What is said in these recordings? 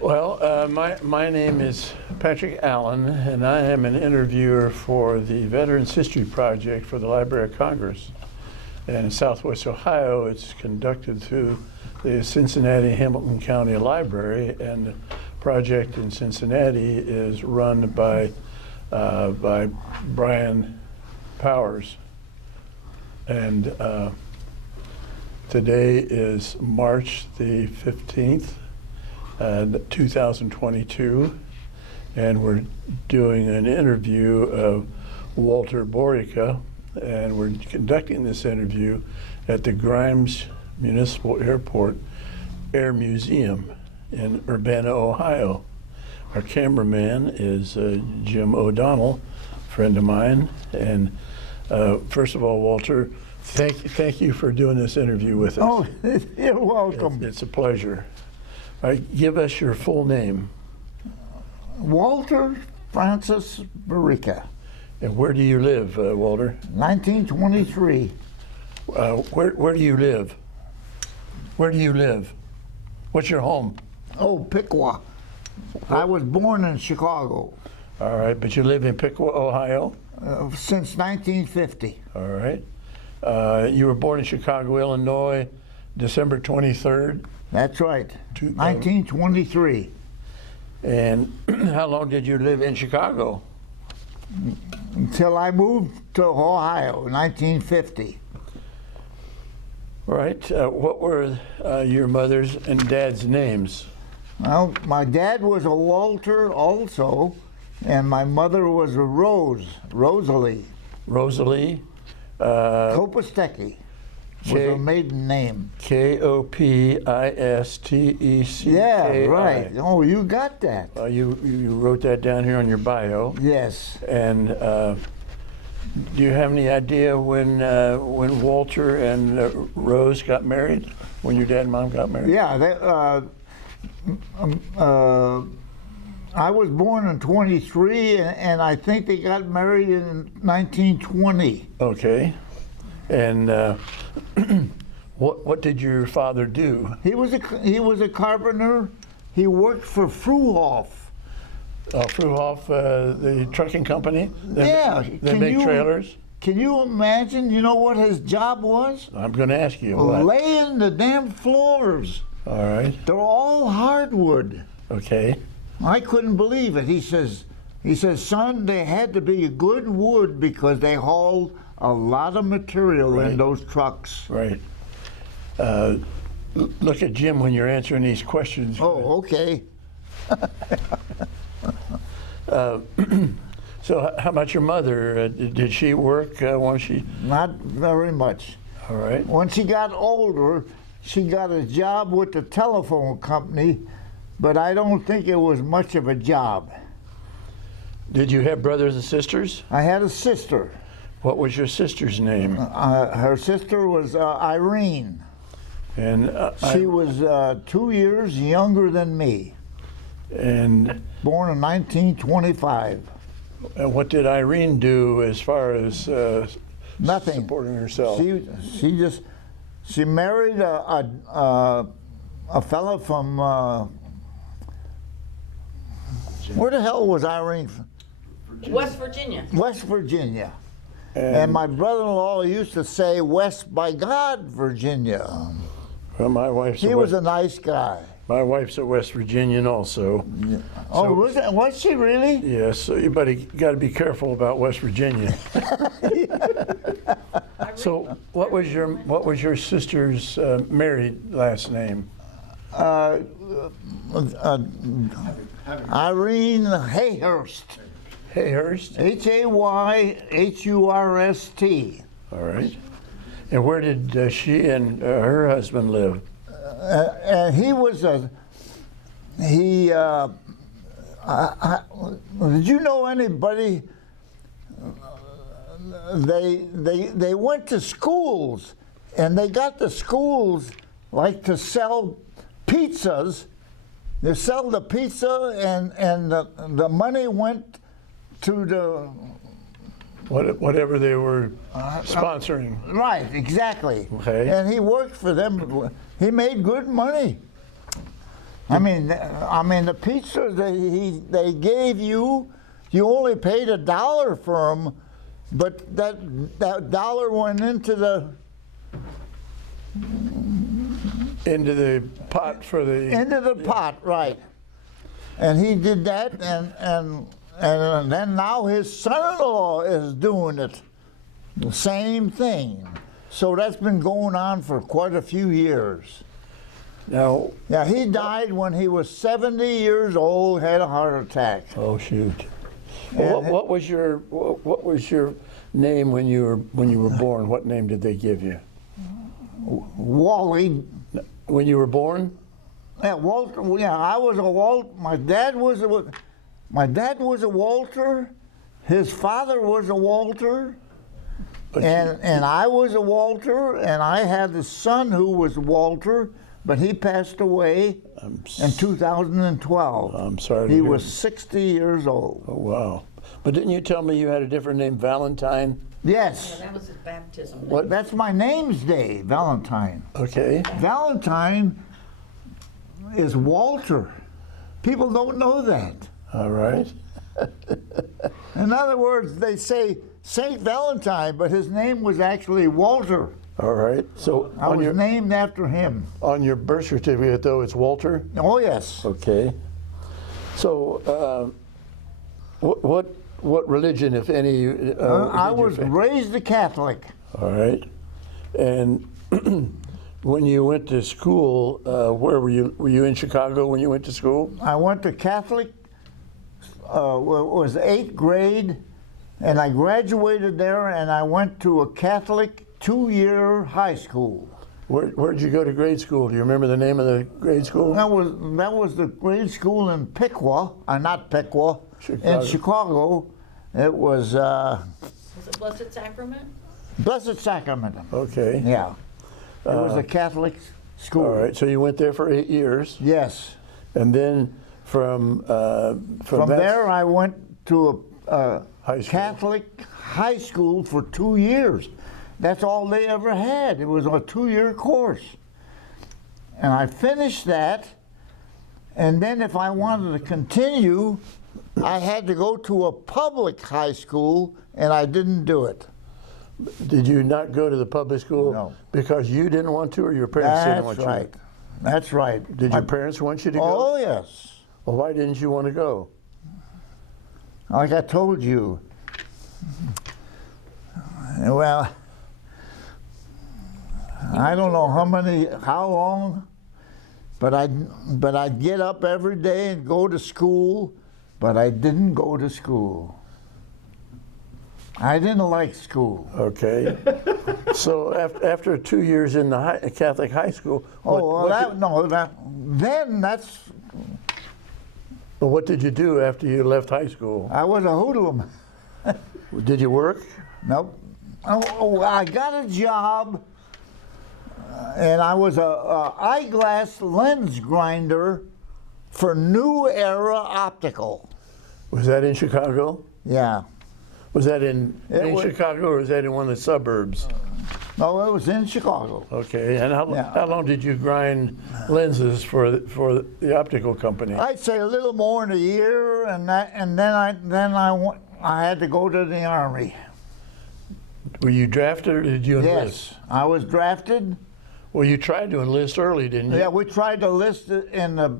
Well, my name is Patrick Allen, and I am an interviewer for the Veterans History Project for the Library of Congress. And in Southwest Ohio, it's conducted through the Cincinnati Hamilton County Library, and the project in Cincinnati is run by Brian Powers. And today is March the 15th. 2022, and we're doing an interview of Walter Boryca, and we're conducting this interview at the Grimes Municipal Airport Air Museum in Urbana, Ohio. Our cameraman is Jim O'Donnell, a friend of mine, and first of all, Walter, thank you for doing this interview with us. Oh, you're welcome. It's a pleasure. All right, give us your full name. Walter Francis Boryca. And where do you live, Walter? 1923. Where do you live? Where do you live? What's your home? Oh, Piqua. I was born in Chicago. All right, but you live in Piqua, Ohio? Since 1950. All right. You were born in Chicago, Illinois, December 23rd? That's right, 1923. And how long did you live in Chicago? Until I moved to Ohio, 1950. All right. What were your mother's and dad's names? Well, my dad was a Walter also, and my mother was a Rosalie. Rosalie? Kopistecki was her maiden name. Kopistecki. Yeah, right. Oh, you got that. You wrote that down here on your bio. Yes. And do you have any idea when Walter and Rose got married? When your dad and mom got married? Yeah. I was born in 23, and I think they got married in 1920. Okay. And what did your father do? He was a carpenter. He worked for Fruhoff. Fruhoff, the trucking company? Yeah. They make trailers? Can you imagine? You know what his job was? I'm going to ask you. What? Laying the damn floors. All right. They're all hardwood. Okay. I couldn't believe it. He says, son, they had to be good wood because they hauled a lot of material in those trucks. Right. Look at Jim when you're answering these questions. Oh, okay. So how about your mother? Did she work once she? Not very much. All right. When she got older, she got a job with the telephone company, but I don't think it was much of a job. Did you have brothers and sisters? I had a sister. What was your sister's name? Her sister was Irene. And she was 2 years younger than me. And born in 1925. And what did Irene do as far as nothing, supporting herself? She married a fella from where the hell was Irene from? West Virginia. West Virginia. And my brother-in-law used to say, West by God, Virginia. Well, my wife's he was a nice guy. My wife's a West Virginian also. Yeah. Oh, so, was she really? Yes, so you got to be careful about West Virginia. So what was your sister's married last name? Irene Hayhurst. Hayhurst? Hayhurst. All right. And where did she and her husband live? He was did you know anybody? They went to schools, and they got the schools like to sell pizzas. They sell the pizza, and the money went to the whatever they were sponsoring. Right, exactly. Okay. And he worked for them. He made good money. I mean, the pizzas they gave you, you only paid $1 for them, but that dollar went into the pot for the pot, right? And he did that, and then now his son-in-law is doing it, the same thing. So that's been going on for quite a few years. Now. Yeah, he died when he was 70 years old, had a heart attack. Oh shoot! Well, what was your name when you were born? What name did they give you? Wally. When you were born? Yeah, Walter. Yeah, I was a Walt. My dad was a Walter. His father was a Walter. And I was a Walter, and I had a son who was Walter, but he passed away in 2012. I'm sorry. He was 60 years old. Oh wow! But didn't you tell me you had a different name, Valentine? Yes. Yeah, that was his baptism. What? That's my name's day, Valentine. Okay. Valentine is Walter. People don't know that. All right. In other words, they say Saint Valentine, but his name was actually Walter. All right. So I was named after him. On your birth certificate, though, it's Walter. Oh yes. Okay. So, what religion, if any? I was raised a Catholic. All right. And when you went to school, where were you? Were you in Chicago when you went to school? I went to Catholic. Was 8th grade, and I graduated there, and I went to a Catholic 2-year high school. Where'd you go to grade school? Do you remember the name of the grade school? That was the grade school in Piqua, not Piqua, Chicago. in Chicago. It was Was it Blessed Sacrament? Blessed Sacrament. Okay. Yeah, it was a Catholic school. All right. So you went there for 8 years. Yes. And then from there, I went to a High school. Catholic high school for 2 years. That's all they ever had. It was a 2-year course. And I finished that, and then if I wanted to continue, I had to go to a public high school, and I didn't do it. Did you not go to the public school? No. Because you didn't want to, or your parents didn't want That's right. you? That's right. Did your parents want you to go? Oh, yes. Well, why didn't you want to go? Like I told you. Well, I don't know how long, but I'd get up every day and go to school, but I didn't go to school. I didn't like school. Okay. So after 2 years in the Catholic high school, But what did you do after you left high school? I was a hoodlum. Did you work? Nope. I got a job, and I was a eyeglass lens grinder for New Era Optical. Was that in Chicago? Yeah. Was that in was- Chicago, or was that in one of the suburbs? No, it was in Chicago. Okay. And how long did you grind lenses for the optical company? I'd say a little more than a year, and then I had to go to the Army. Were you drafted, or did you enlist? Yes, I was drafted. Well, you tried to enlist early, didn't you? Yeah, we tried to enlist in the,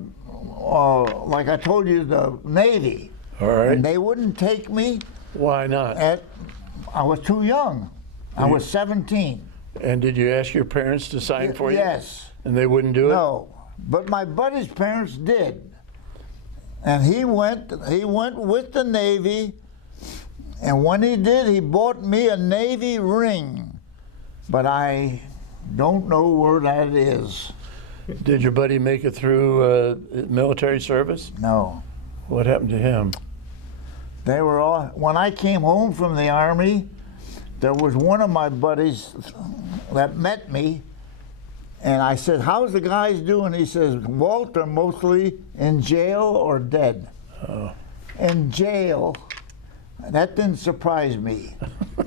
like I told you, the Navy. All right. And they wouldn't take me. Why not? I was too young. I was 17. And did you ask your parents to sign for you? Yes. And they wouldn't do it? No, but my buddy's parents did. And he went with the Navy, and when he did, he bought me a Navy ring. But I don't know where that is. Did your buddy make it through military service? No. What happened to him? They were all, when I came home from the Army, there was one of my buddies that met me, and I said, "How's the guys doing?" He says, "Walter, mostly in jail or dead." Oh. In jail. That didn't surprise me.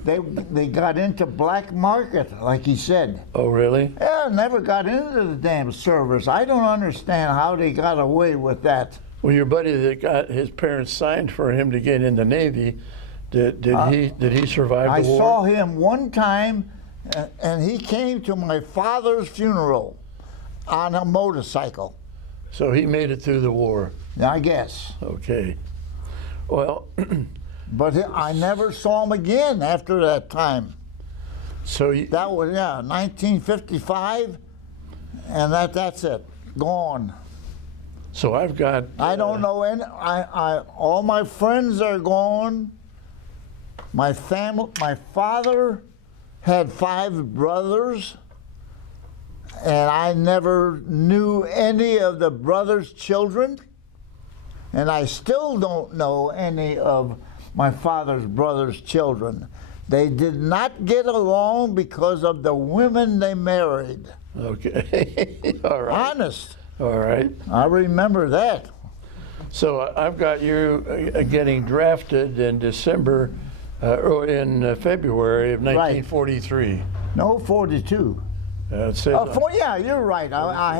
They got into black market, like he said. Oh, really? Yeah, never got into the damn service. I don't understand how they got away with that. Well, your buddy that got his parents signed for him to get in the Navy, did he survive I the war? saw him one time, and he came to my father's funeral on a motorcycle. So he made it through the war. I guess. Okay. Well, But I never saw him again after that time. so That was 1955, and that's it. Gone. so I've got. I don't know any. All my friends are gone. My family. My father had 5 brothers, and I never knew any of the brothers' children, and I still don't know any of my father's brothers' children. They did not get along because of the women they married. Okay. All right. Honest. All right. I remember that. So I've got you getting drafted in December, or in February of 1943. No, 42. It says, Yeah, you're right. I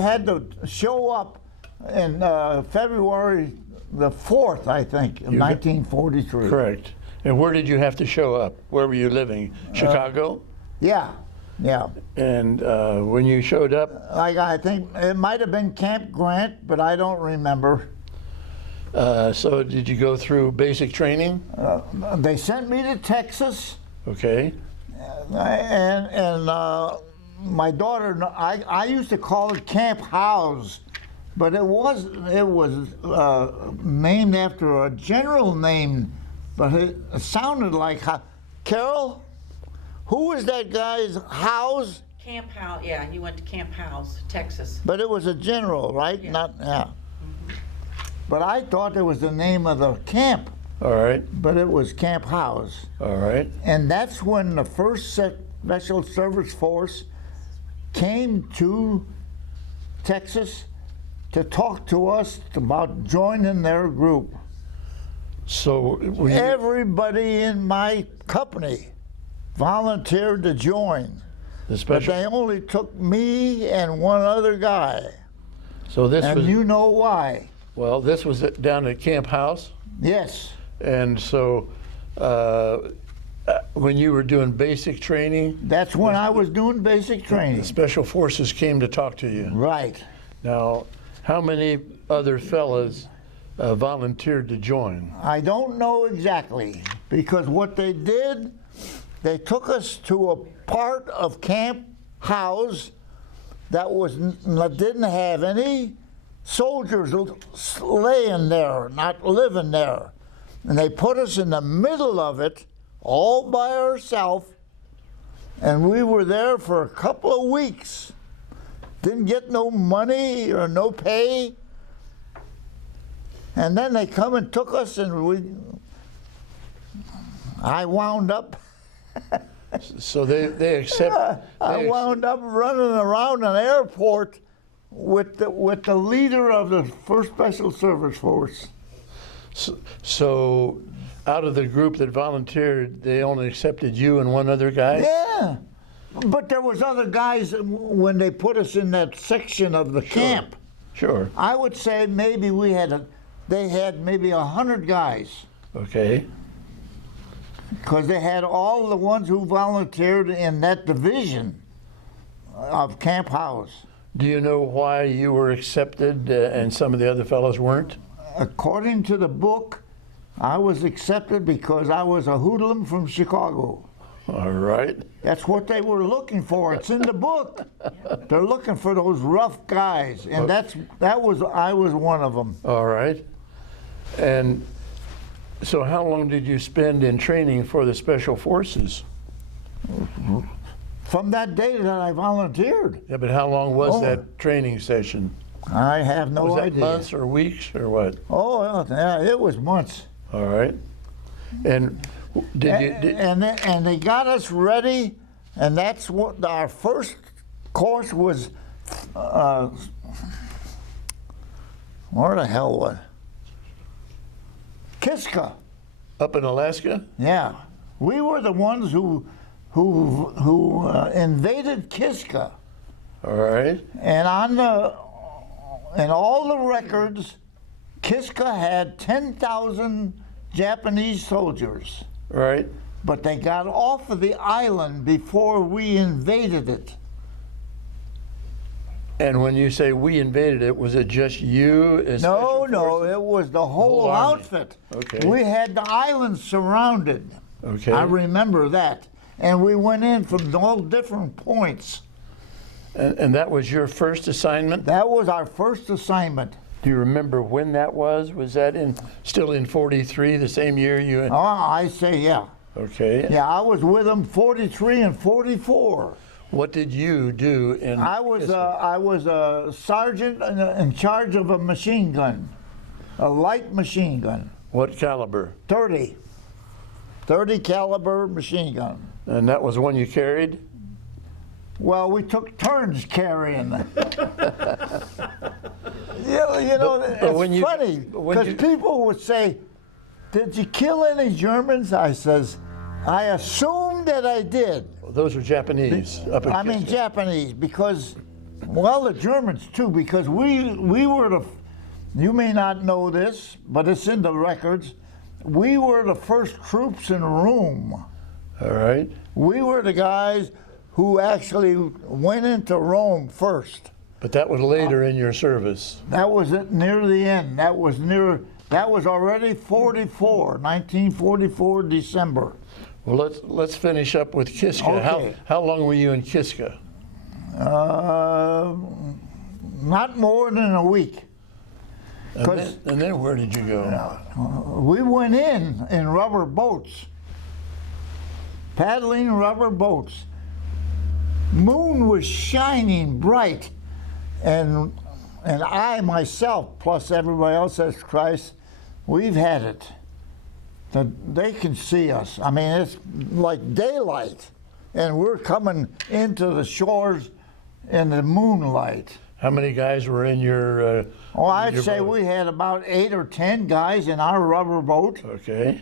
had to show up in February the 4th, I think, of 1943. correct. And where did you have to show up? Where were you living? Chicago? Yeah. And when you showed up, I think it might have been Camp Grant, but I don't remember. so did you go through basic training? They sent me to Texas, Okay. and my daughter. I used to call it Camp Howze, but it was named after a general name, but it sounded like Carol. Who was that guy's Howze? Camp Howze, yeah, he went to Camp Howze, Texas. But it was a general, right? Yeah. Not But I thought it was the name of the camp, All right. but it was Camp Howze. All right. And that's when the first Special Service Force came to Texas to talk to us about joining their group. So were you, Everybody in my company volunteered to join, the but special. they only took me and one other guy. So this And was you know why? this was down at Camp House, Yes. and so when you were doing basic training, That's when I was doing basic the training. special forces came to talk to you. Right. Now, how many other fellas volunteered to join? I don't know exactly, because what they did, they took us to a part of Camp Howze that didn't have any soldiers laying there, not living there. And they put us in the middle of it, all by ourselves, and we were there for a couple of weeks. Didn't get no money or no pay. And then they come and took us, and I wound up. So they accept. I wound up running around an airport with the leader of the First Special Service Force. So out of the group that volunteered, they only accepted you and one other guy? Yeah, but there was other guys when they put us in that section of the camp. Sure. I would say maybe they had maybe 100 guys, Okay. because they had all the ones who volunteered in that division of Camp Howze. Do you know why you were accepted and some of the other fellows weren't? According to the book, I was accepted because I was a hoodlum from Chicago. All right. That's what they were looking for. It's in the book. They're looking for those rough guys, and I was one of them. All right. And so how long did you spend in training for the Special Forces? From that day that I volunteered, Yeah, but how long was Oh. that training session? I have no Was that idea. months or weeks or what? Oh, yeah, it was months. All right. And did you? And they got us ready, and that's what our first course was. Where the hell was Kiska? Up in Alaska? Yeah, we were the ones who invaded Kiska, All right. and in all the records, Kiska had 10,000 Japanese soldiers, Right. but they got off of the island before we invaded it. And when you say we invaded it, was it just you? As No, special no, forces? it was the whole army. outfit. Okay. We had the island surrounded. Okay. I remember that. And we went in from all different points. And that was your first assignment? That was our first assignment. Do you remember when that was? Was that still in 43, the same year you? Oh, I say yeah. Okay. Yeah, I was with them 43 and 44. What did you do in? I was a sergeant in charge of a machine gun, a light machine gun, What caliber? 30 caliber machine gun. And that was one you carried? Well, we took turns carrying them. You know, but when it's you- funny when because you- people would say, "Did you kill any Germans?" I says, "I assumed that I did." Those are Japanese. Up in I mean Kiska. Japanese because, well, the Germans too, because we were the. You may not know this, but it's in the records. We were the first troops in Rome. All right. We were the guys who actually went into Rome first. But that was later in your service. That was it near the end. That was already 1944, December. Well, let's finish up with Kiska. Okay. How long were you in Kiska? Not more than a week. And then where did you go? We went in rubber boats, paddling rubber boats. Moon was shining bright, and I myself, plus everybody else says, Christ, we've had it. They can see us. I mean, it's like daylight, and we're coming into the shores in the moonlight. How many guys were in your? Oh, I'd your say boat? we had about 8 or 10 guys in our rubber boat, Okay.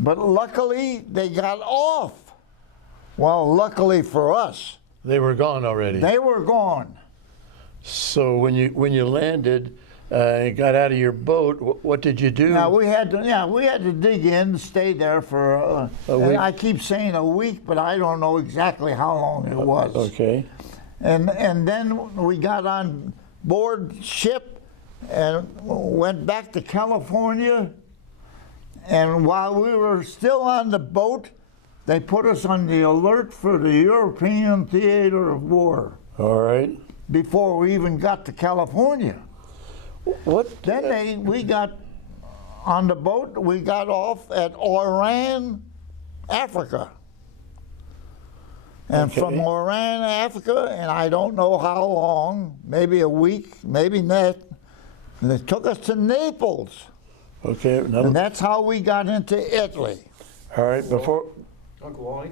but luckily they got off. Well, luckily for us, They were gone already. they were gone. So when you landed, got out of your boat, what did you do? Now we had to dig in, stay there for. A and week? I keep saying a week, but I don't know exactly how long it was. Okay. And then we got on board ship and went back to California. And while we were still on the boat, they put us on the alert for the European theater of war All right. before we even got to California. What? Then we got on the boat, we got off at Oran, Africa. And Okay. from Oran, Africa, and I don't know how long, maybe a week, maybe not, they took us to Naples. Okay. And that's how we got into Italy. All right. Before. Uncle Wally,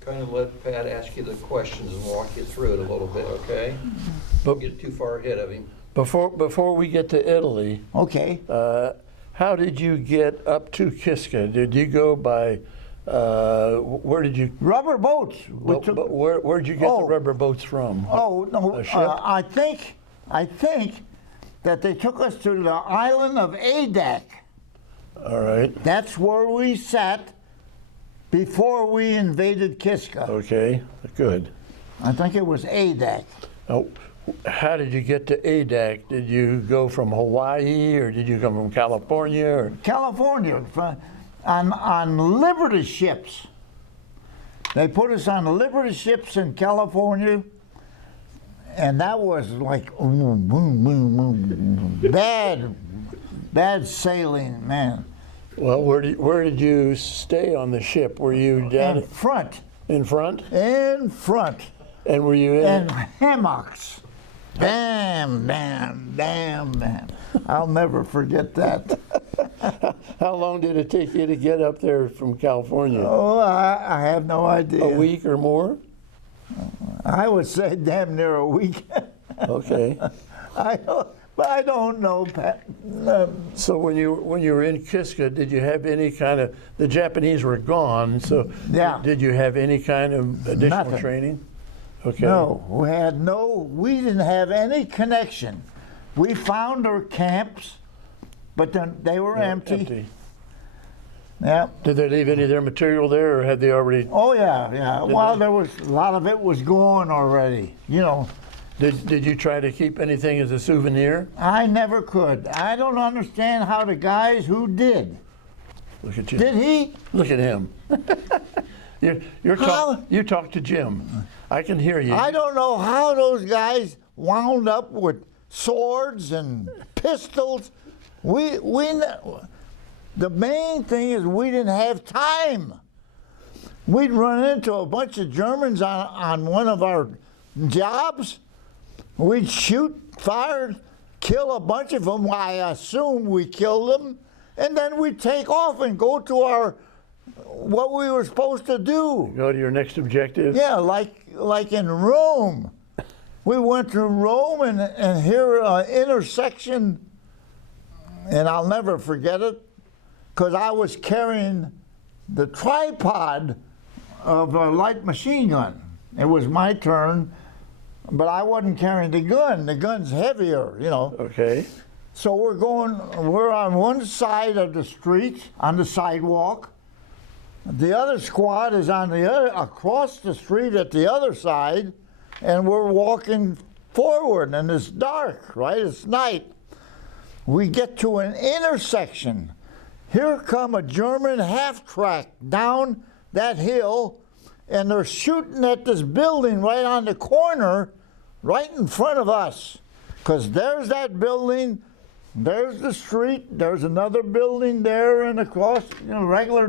kind of let Pat ask you the questions and walk you through it a little bit, okay? But- Don't get too far ahead of him. Before we get to Italy, Okay. how did you get up to Kiska? Did you go by? Where did you? Rubber boats. We But, took- but where'd you get Oh. the rubber boats from? Oh no! A ship? I think that they took us to the island of Adak. All right. That's where we sat before we invaded Kiska. Okay. Good. I think it was Adak. Now, how did you get to Adak? Did you go from Hawaii or did you come from California? Or? California, on Liberty ships. They put us on the Liberty ships in California, and that was like bad sailing, man. Well, where did you stay on the ship? Were you down In front, in front? and were you in? hammocks. Bam, bam, bam, bam. I'll never forget that. How long did it take you to get up there from California? Oh, I have no idea. A week or more? I would say damn near a week. Okay. But I don't know, Pat. So when you were in Kiska, did you have any kind of, the Japanese were gone, so Yeah. did you have any kind of additional Nothing. training? Okay. No, we didn't have any connection. We found their camps, but then they were Yeah, empty. Yeah. Did they leave any of their material there, or had they already? Oh yeah. Well, there was a lot of it was gone already. You know, Did you try to keep anything as a souvenir? I never could. I don't understand how the guys who did. Look at you. Did he? Look at him. You talk to Jim. I can hear you. I don't know how those guys wound up with swords and pistols. The main thing is we didn't have time. We'd run into a bunch of Germans on one of our jobs. We'd shoot, fire, kill a bunch of them. I assume we killed them. And then we'd take off and go to what we were supposed to do. Go to your next objective. Yeah, like in Rome. We went to Rome and here intersection, and I'll never forget it, because I was carrying the tripod of a light machine gun. It was my turn, but I wasn't carrying the gun. The gun's heavier, you know. Okay. So we're on one side of the street, on the sidewalk. The other squad is on the other, across the street at the other side, and we're walking forward, and it's dark, right? It's night. We get to an intersection. Here come a German half-track down that hill, and they're shooting at this building right on the corner, right in front of us. Because there's that building, there's the street, there's another building there, and across, regular,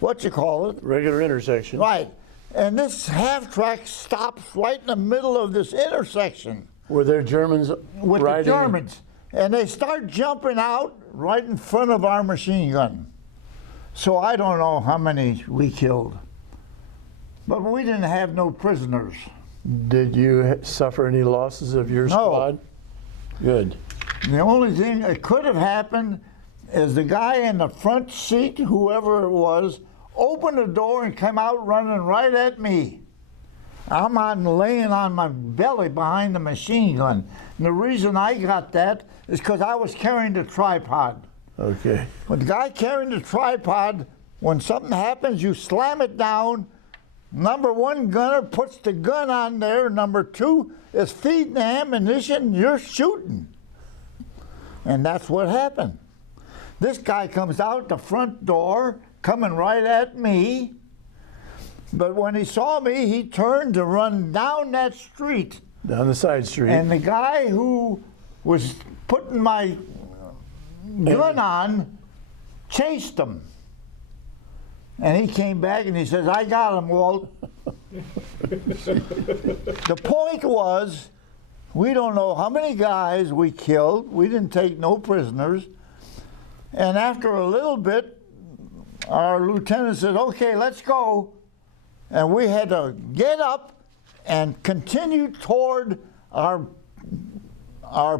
what you call it? Regular intersection. Right. And this half-track stops right in the middle of this intersection. Were there Germans With riding? the Germans. And they start jumping out right in front of our machine gun. So I don't know how many we killed. But we didn't have no prisoners. Did you suffer any losses of your squad? Good. The only thing that could have happened is the guy in the front seat, whoever it was, opened the door and came out running right at me. I'm laying on my belly behind the machine gun. And the reason I got that is because I was carrying the tripod. Okay. When the guy carrying the tripod, when something happens, you slam it down. Number one gunner puts the gun on there. Number two is feeding the ammunition. You're shooting. And that's what happened. This guy comes out the front door, coming right at me. But when he saw me, he turned to run down that street. Down the side street. And the guy who was putting my gun on chased him. And he came back and he says, I got him, Walt. The point was, we don't know how many guys we killed. We didn't take no prisoners. And after a little bit, our lieutenant said, okay, let's go. And we had to get up and continue toward our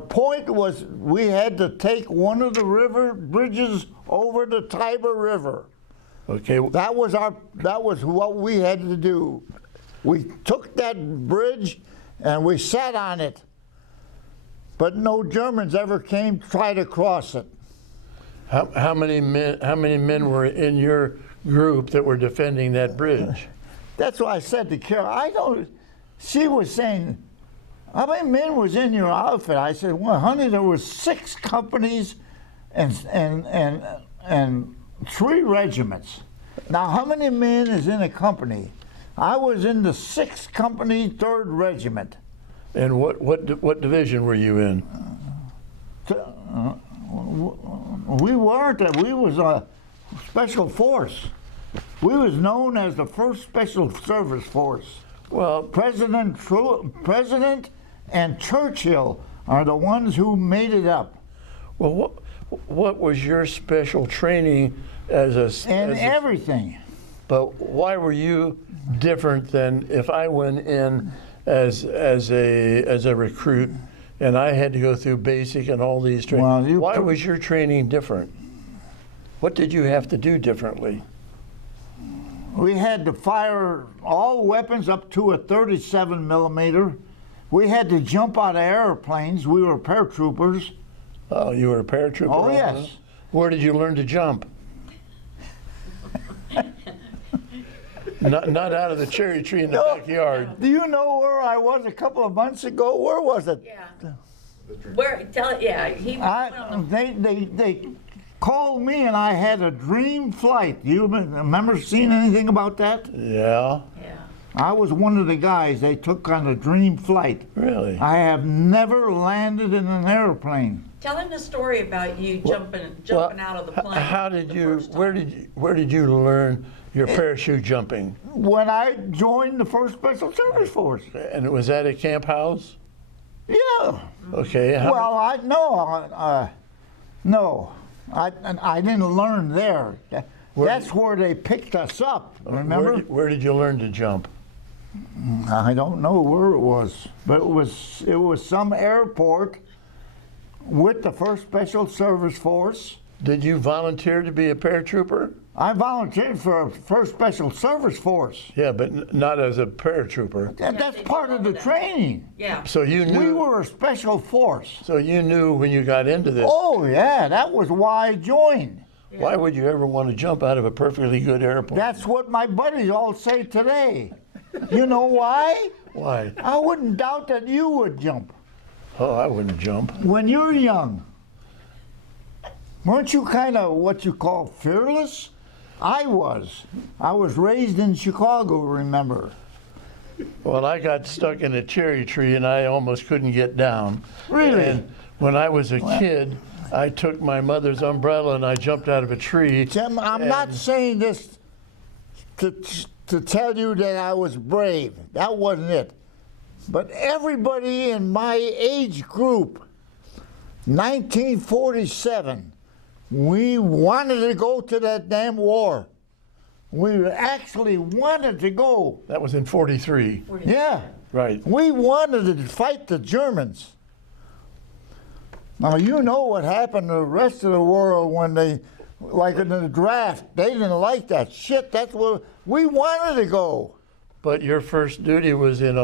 point was we had to take one of the river bridges over the Tiber River. Okay. That was what we had to do. We took that bridge and we sat on it. But no Germans ever came to try to cross it. How many men were in your group that were defending that bridge? That's why I said to Carol, she was saying, how many men was in your outfit? I said, well, honey, there was 6 companies and 3 regiments. Now, how many men is in a company? I was in the 6th Company, 3rd Regiment. And what division were you in? We weren't. We was a special force. We was known as the 1st Special Service Force. Well, President and Churchill are the ones who made it up. well, what was your special training as a? Everything. But why were you different than if I went in as a recruit and I had to go through basic and all these training. Well, Why was your training different? What did you have to do differently? We had to fire all weapons up to a 37 millimeter. We had to jump out of airplanes. We were paratroopers. Oh, you were a paratrooper? Oh, also? yes. Where did you learn to jump? Not out of the cherry tree in the No. backyard. Do you know where I was a couple of months ago? Where was it? Yeah. Where, tell it, yeah, he went on the, They called me and I had a dream flight. You remember seeing anything about that? Yeah, yeah. I was one of the guys they took on a dream flight. really? I have never landed in an airplane. Tell him the story about you jumping out of the plane. How did the you? first time. Where did you learn your parachute jumping? When I joined the 1st Special Service Force. And was that at Camp Howze? Yeah. Okay. Well, no, I didn't learn there. That's where they picked us up. Remember? Where did you learn to jump? I don't know where it was, but it was some airport with the 1st Special Service Force. Did you volunteer to be a paratrooper? I volunteered for a 1st Special Service Force. Yeah, but not as a paratrooper. That's they part did of the all that. training. Yeah. So you knew. We were a special force. So you knew when you got into this. Oh yeah, that was why I joined. Why would you ever want to jump out of a perfectly good airplane? That's what my buddies all say today. You know why? Why? I wouldn't doubt that you would jump. Oh, I wouldn't jump. When you're young, weren't you kind of what you call fearless? I was. I was raised in Chicago, remember? Well, I got stuck in a cherry tree and I almost couldn't get down. Really? And when I was a kid, I took my mother's umbrella and I jumped out of a tree. Tim, I'm not saying this to tell you that I was brave. That wasn't it. But everybody in my age group, 1947, we wanted to go to that damn war. We actually wanted to go. That was in 43. Yeah. Right. We wanted to fight the Germans. Now, you know what happened to the rest of the world when they, like in the draft, they didn't like that shit. That's where we wanted to go. But your first duty was in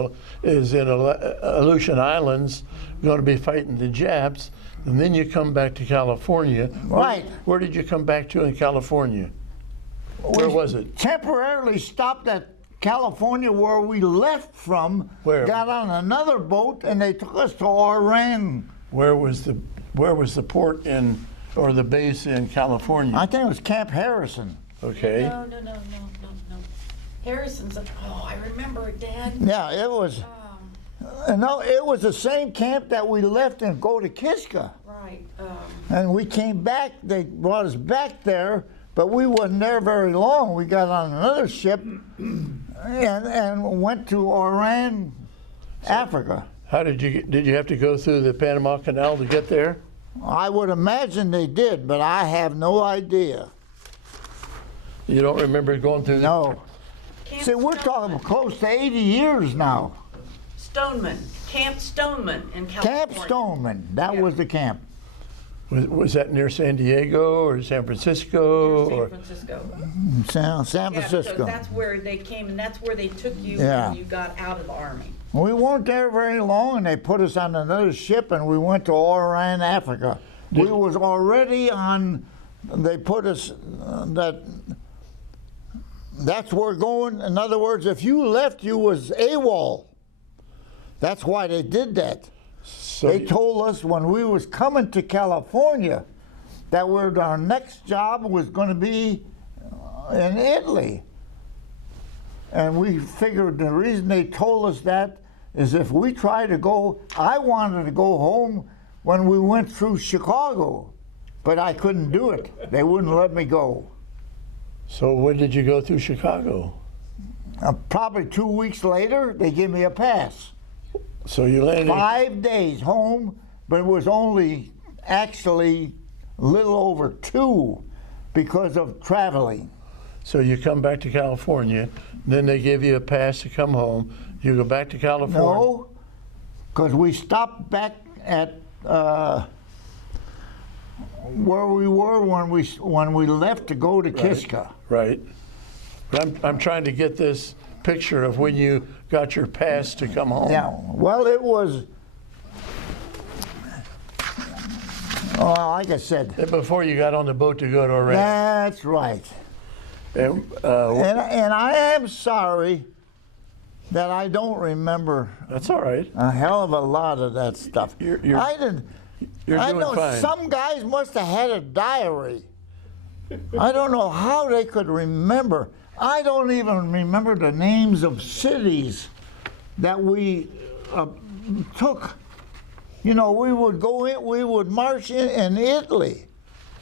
Aleutian Islands, going to be fighting the Japs, and then you come back to California. Right. Where did you come back to in California? Where was it? Temporarily stopped at California where we left from. Where? Got on another boat and they took us to Oran. Where was the port in, or the base in California? I think it was Camp Harrison. Okay. No. Harrison's, I remember it, Dad. Yeah, it was. No, it was the same camp that we left and go to Kiska. Right. And we came back, they brought us back there, but we wasn't there very long. We got on another ship and went to Oran, Africa. How did you have to go through the Panama Canal to get there? I would imagine they did, but I have no idea. You don't remember going through the... No. See, we're talking close to 80 years now. Stoneman, Camp Stoneman in California. Camp Stoneman, that was the camp. Was that near San Diego or San Francisco? San Or Francisco. San Yeah, Francisco. so that's where they came, and that's where they took you Yeah. when you got out of the Army. We weren't there very long, and they put us on another ship, and we went to Oran, Africa. We was already on. They put us that's where we're going. In other words, if you left, you was AWOL. That's why they did that. so They told us when we was coming to California that our next job was going to be in Italy. And we figured the reason they told us that is if we tried to go, I wanted to go home when we went through Chicago, but I couldn't do it. They wouldn't let me go. So when did you go through Chicago? Probably 2 weeks later, they gave me a pass. So you landed... 5 days home, but it was only actually a little over 2 because of traveling. So you come back to California, then they give you a pass to come home. You go back to California. No, because we stopped back at where we were when we left to go to Kiska. Right. But I'm trying to get this picture of when you got your pass to come home. Yeah. Well, it was. Like I said. Before you got on the boat to go to Iran. That's right. And, And I am sorry that I don't remember that's all right. a hell of a lot of that stuff. I didn't. You're I doing know fine. some guys must have had a diary. I don't know how they could remember. I don't even remember the names of cities that we took. You know, we would go in, we would march in Italy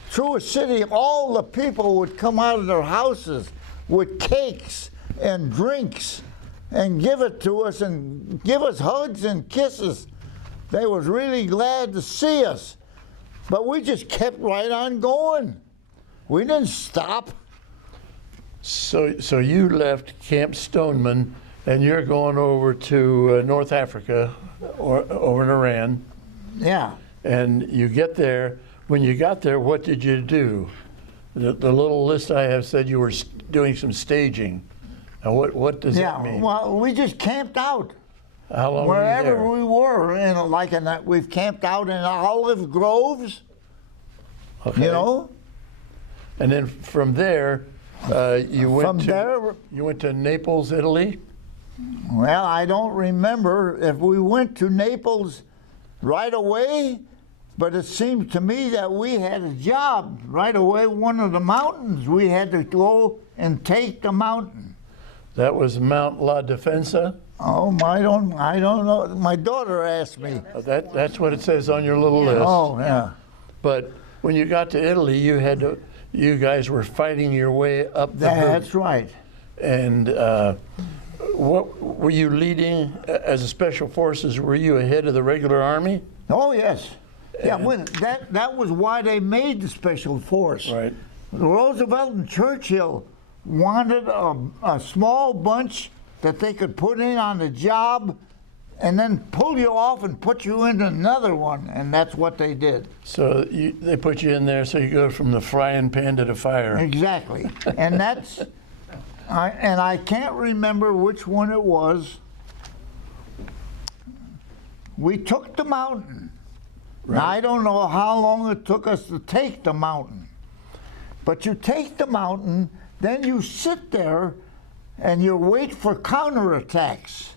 through a city. All the people would come out of their houses with cakes and drinks and give it to us and give us hugs and kisses. They was really glad to see us. But we just kept right on going. We didn't stop. So you left Camp Stoneman, and you're going over to North Africa, or over in Iran. Yeah. And you get there. When you got there, what did you do? The little list I have said you were doing some staging. Now, what does that mean? Well, we just camped out. How long were you Wherever there? we were, we've camped out in olive groves, Okay. you know. And then from there, you went you went to Naples, Italy. Well, I don't remember if we went to Naples right away, but it seemed to me that we had a job right away. One of the mountains, we had to go and take the mountain. That was Mount La Defensa. Oh, I don't know. My daughter asked me. That's what it says on your little list. Oh, yeah. But when you got to Italy, you guys were fighting your way up the That's right. And what were you leading as a special forces? Were you ahead of the regular army? Oh, yes. Yeah, that was why they made the special force. Right. Roosevelt and Churchill wanted a small bunch that they could put in on the job and then pull you off and put you into another one, and that's what they did. So they put you in there so you go from the frying pan to the fire. Exactly. And that's, I can't remember which one it was. We took the mountain. Right. Now, I don't know how long it took us to take the mountain. But you take the mountain, then you sit there and you wait for counterattacks.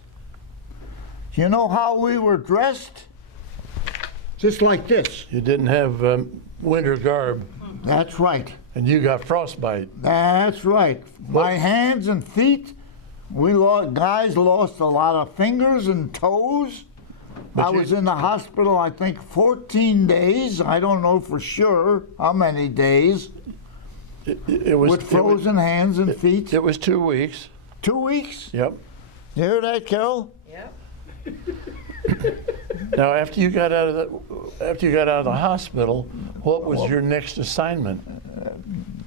You know how we were dressed? Just like this. You didn't have winter garb, That's right. and you got frostbite. That's right. My hands and feet, guys lost a lot of fingers and toes. I was in the hospital, I think, 14 days. I don't know for sure how many days. It was With frozen hands and feet. It was 2 weeks. 2 weeks? Yep. You hear that, Carol? Yep. Now, after you got out of the hospital, what was your next assignment?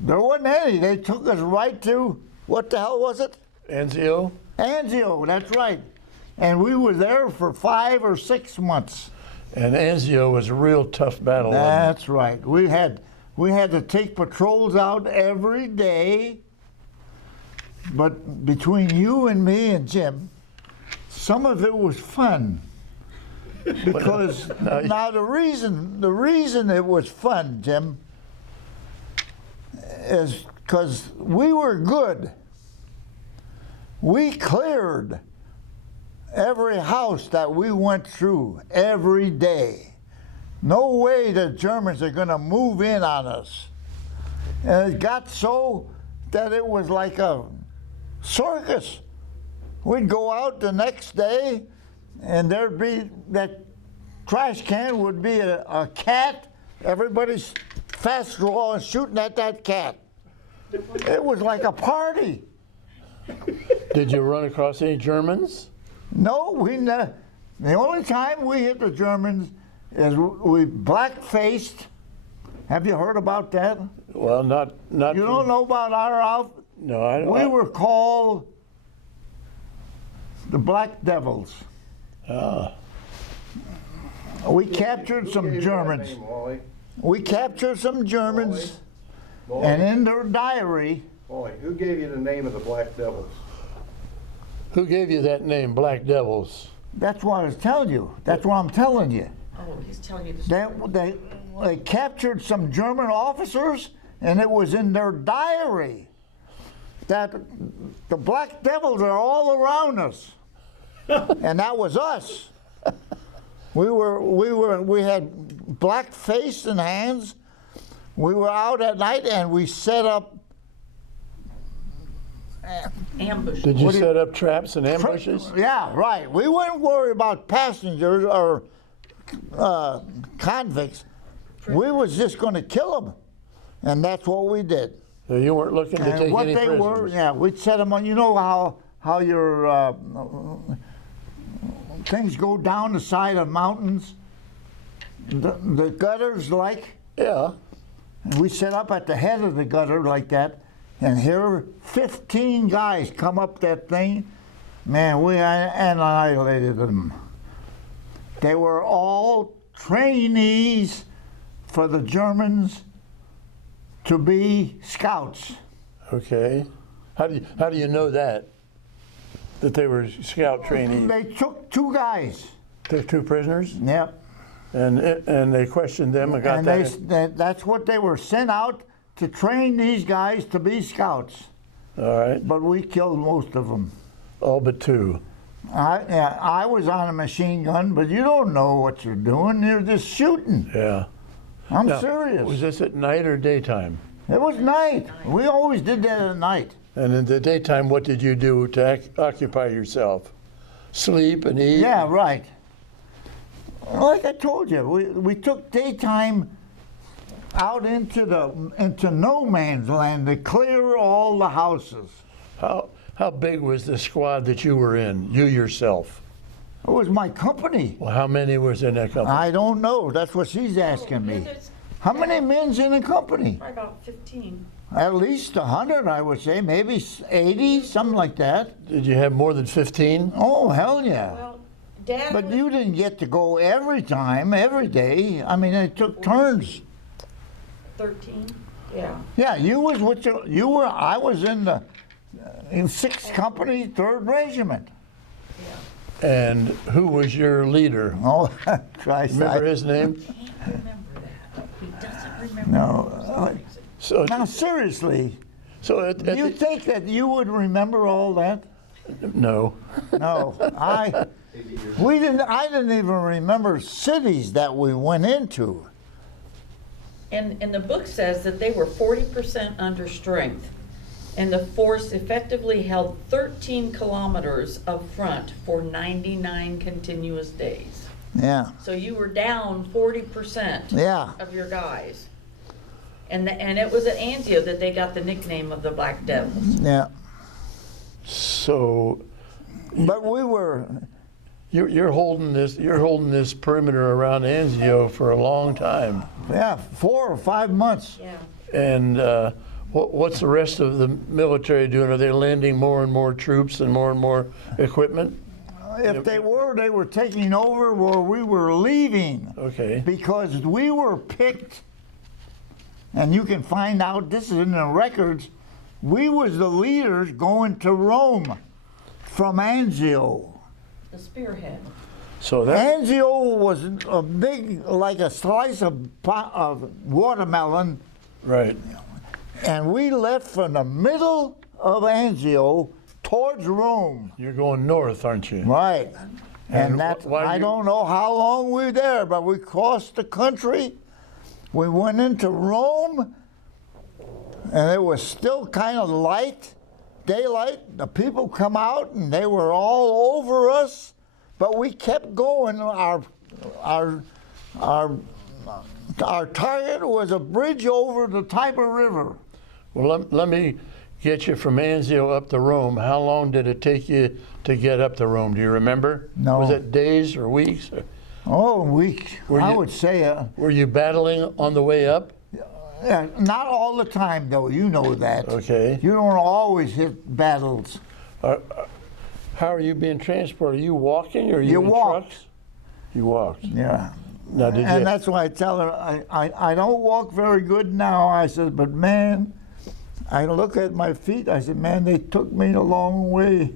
There wasn't any. They took us right to, what the hell was it? Anzio? Anzio, that's right. And we were there for 5 or 6 months. And Anzio was a real tough battle. That's right. We had to take patrols out every day. But between you and me and Jim, some of it was fun. Because now the reason it was fun, Jim, is because we were good. We cleared every house that we went through every day. No way the Germans are going to move in on us. And it got so that it was like a circus. We'd go out the next day, and there'd be that trash can would be a cat. Everybody's fast drawing, shooting at that cat. It was like a party. Did you run across any Germans? No, the only time we hit the Germans is we black-faced. Have you heard about that? Well, not. You don't know about our outfit? No, I don't. We were called the Black Devils. Ah. We captured Who some gave you that Germans. name, Wally? We captured some Germans, Wally? and in their diary, Wally, who gave you the name of the Black Devils? Who gave you that name, Black Devils? that's what I was telling you. That's what I'm telling you. Oh, he's telling you the story. They captured some German officers, and it was in their diary that the Black Devils are all around us, and that was us. We had black face and hands. We were out at night, and we set up. Ambush. Did you set up traps and ambushes? Yeah, right. We wouldn't worry about passengers or convicts. We was just going to kill them, and that's what we did. So you weren't looking to And take what any they prisoners? were, yeah, we'd set them on. You know how your things go down the side of mountains, the gutters like. Yeah. And we set up at the head of the gutter like that, and here 15 guys come up that thing. Man, we annihilated them. They were all trainees for the Germans to be scouts. Okay. How do you know that? That they were scout trainees? They took 2 guys. Took 2 prisoners? Yep. And they questioned them and got And that's what they were sent out to train these guys to be scouts. All right. But we killed most of them. All but 2. I was on a machine gun, but you don't know what you're doing. You're just shooting. Yeah. I'm Now, serious. Was this at night or daytime? It was night. We always did that at night. And in the daytime, what did you do to occupy yourself? Sleep and eat? Yeah, right. Like I told you, we took daytime out into no man's land to clear all the houses. How big was the squad that you were in, you yourself? It was my company. Well, how many was in that company? I don't know. That's what she's asking me. There's How many men's in a company? probably about 15. At least 100, I would say. Maybe 80, something like that. Did you have more than 15? Oh, hell yeah. Well, Dad But was you didn't get to go every time, every day. I mean, it took turns. 13. Yeah. Yeah, you was with you were. I was in the in 6th Company, 3rd Regiment. And who was your leader? Oh, Christ! Remember his name? Can't remember that. He doesn't remember. No. So, Now seriously, so do you think that you would remember all that? no. No, I didn't even remember cities that we went into. And the book says that they were 40% under strength, and the force effectively held 13 kilometers of front for 99 continuous days. Yeah, So you were down 40% yeah. of your guys. And it was at Anzio that they got the nickname of the Black Devils. Yeah, So but we were. you're holding this perimeter around Anzio for a long time. Yeah, 4 or 5 months. Yeah. And what's the rest of the military doing? Are they landing more and more troops and more equipment? If they were taking over where we were leaving. Okay. Because we were picked, and you can find out, this is in the records, we was the leaders going to Rome from Anzio. The spearhead. So that Anzio was a big, like a slice of watermelon, right. and we left from the middle of Anzio towards Rome. You're going north, aren't you? Right. And And that, why I you- don't know how long we were there, but we crossed the country. We went into Rome, and it was still kind of daylight. The people come out, and they were all over us, but we kept going. Our target was a bridge over the Tiber River. Well, let me get you from Anzio up to Rome. How long did it take you to get up to Rome? Do you remember? No. Was it days or weeks? Oh, week. Were I you- would say. Were you battling on the way up? Not all the time, though. You know that. Okay. You don't always hit battles. How are you being transported? Are you walking or are you You in walked. trucks? You walked. Yeah. Now, did And you? that's why I tell her, I don't walk very good now. I said, but man, I look at my feet. I said, man, they took me a long way.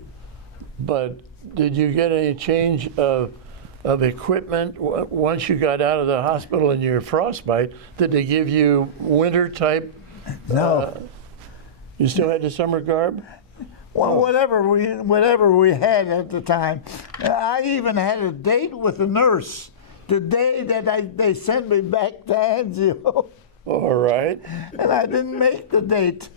But did you get any change of equipment once you got out of the hospital in your frostbite? Did they give you winter type? No. You still had the summer garb? Well, whatever we had at the time. I even had a date with the nurse the day that they sent me back to Anzio, All right. and I didn't make the date.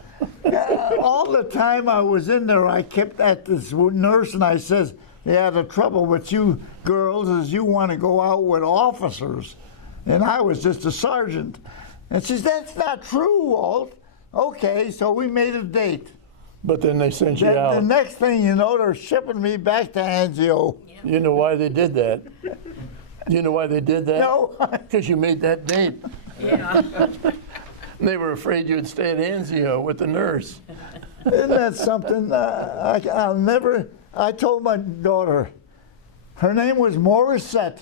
All the time I was in there, I kept at this nurse, and I says, "Yeah, the trouble with you girls is you want to go out with officers," and I was just a sergeant. And she says, "That's not true, Walt." Okay, so we made a date. But then they sent you The out. next thing you know, they're shipping me back to Anzio. You know why they did that? You know why they did that? No, Because you made that date. Yeah. They were afraid you'd stay at Anzio with the nurse. isn't that something? I'll never. I told my daughter, her name was Morissette,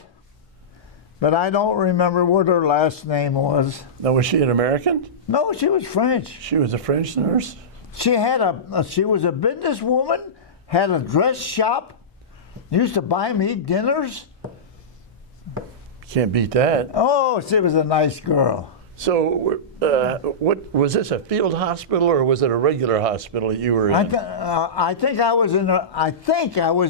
but I don't remember what her last name was. Now, was she an American? No, she was French. She was a French nurse? She had she was a businesswoman, had a dress shop, used to buy me dinners. Can't beat that. Oh, she was a nice girl. So, what was this, a field hospital or was it a regular hospital you were in? I think I was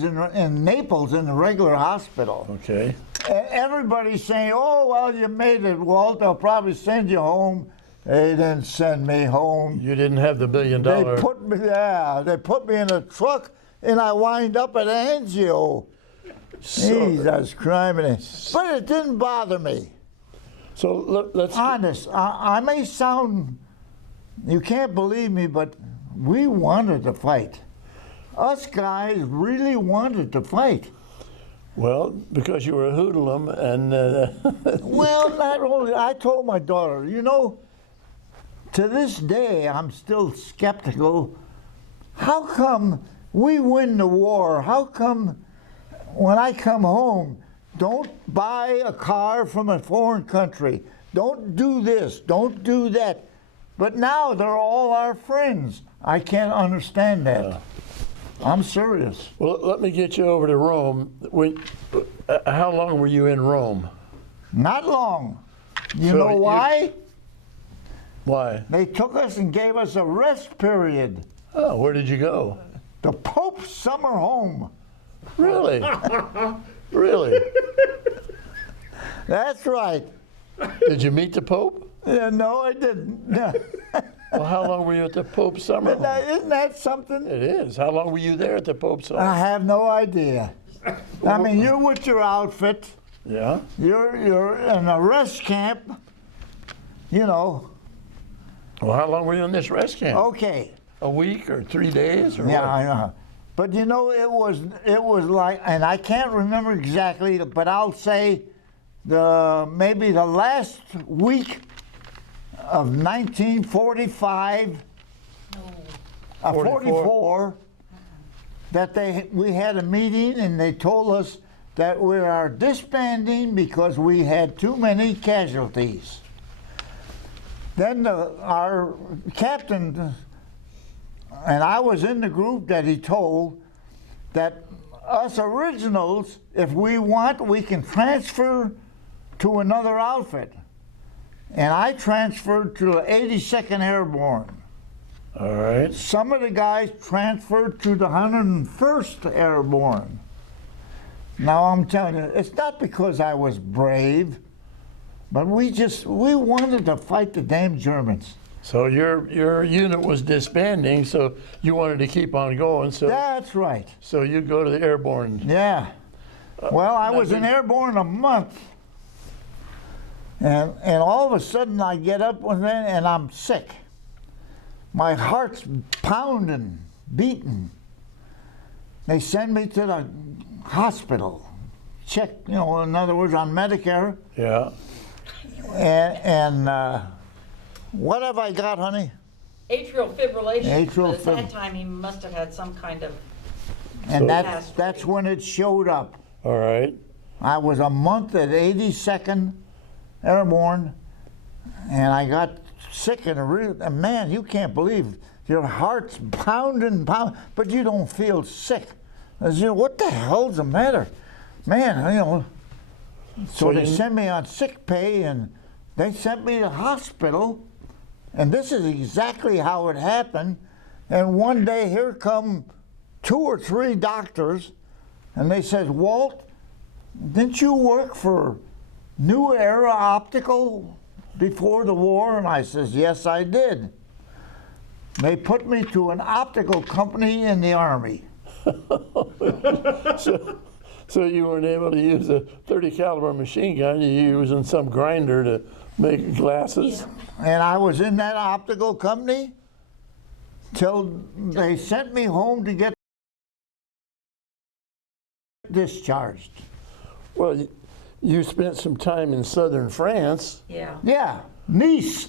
in Naples in the regular hospital. Okay. And everybody's saying, "Oh, well, you made it, Walt. They'll probably send you home." They didn't send me home. You didn't have the $1 billion. They put me in a truck, and I wind up at Anzio. Jesus Christ! But it didn't bother me. So let's. Honest, I may sound, you can't believe me, but we wanted to fight. Us guys really wanted to fight. Well, because you were a hoodlum and. Well, not only, I told my daughter, you know, to this day, I'm still skeptical. How come we win the war? How come when I come home, don't buy a car from a foreign country? Don't do this, don't do that. But now they're all our friends. I can't understand that. I'm serious. Well, let me get you over to Rome. How long were you in Rome? Not long. You So know why? Why? They took us and gave us a rest period. Oh, where did you go? The Pope's summer home. Really? Really? That's right. Did you meet the Pope? Yeah, no, I didn't. No. Well, how long were you at the Pope's summer home? Isn't that something? It is. How long were you there at the Pope's home? I have no idea. I mean, you're with your outfit. Yeah? You're in a rest camp. You know. Well, how long were you in this rest camp? Okay. A week or 3 days or Yeah, what? I know. But you know, it was like, and I can't remember exactly, but I'll say maybe the last week of 1945, 44, that we had a meeting and they told us that we are disbanding because we had too many casualties. Then our captain, and I was in the group that he told that us originals, if we want, we can transfer to another outfit. And I transferred to the 82nd Airborne. All right. Some of the guys transferred to the 101st Airborne. Now I'm telling you, it's not because I was brave, but we wanted to fight the damn Germans. So your unit was disbanding, so you wanted to keep on going. So That's right. so you go to the Airborne. Yeah. Well, I was in Airborne a month, and all of a sudden I get up one day and I'm sick. My heart's pounding, beating. They send me to the hospital. Check, in other words, on Medicare. Yeah. And what have I got, honey? Atrial fibrillation. Atrial But at that time, he must have had some kind of. And So- that's when it showed up. All right. I was a month at 82nd Airborne, and I got sick and man, you can't believe your heart's pounding, but you don't feel sick. What the hell's the matter? Man, So they sent me on sick pay, and they sent me to hospital, and this is exactly how it happened. And one day, here come 2 or 3 doctors, and they said, Walt, didn't you work for New Era Optical before the war? And I says, yes, I did. They put me to an optical company in the Army. So you weren't able to use a 30 caliber machine gun, you using some grinder to make glasses? And I was in that optical company till they sent me home to get discharged. Well, you spent some time in southern France, Yeah. Yeah, Nice,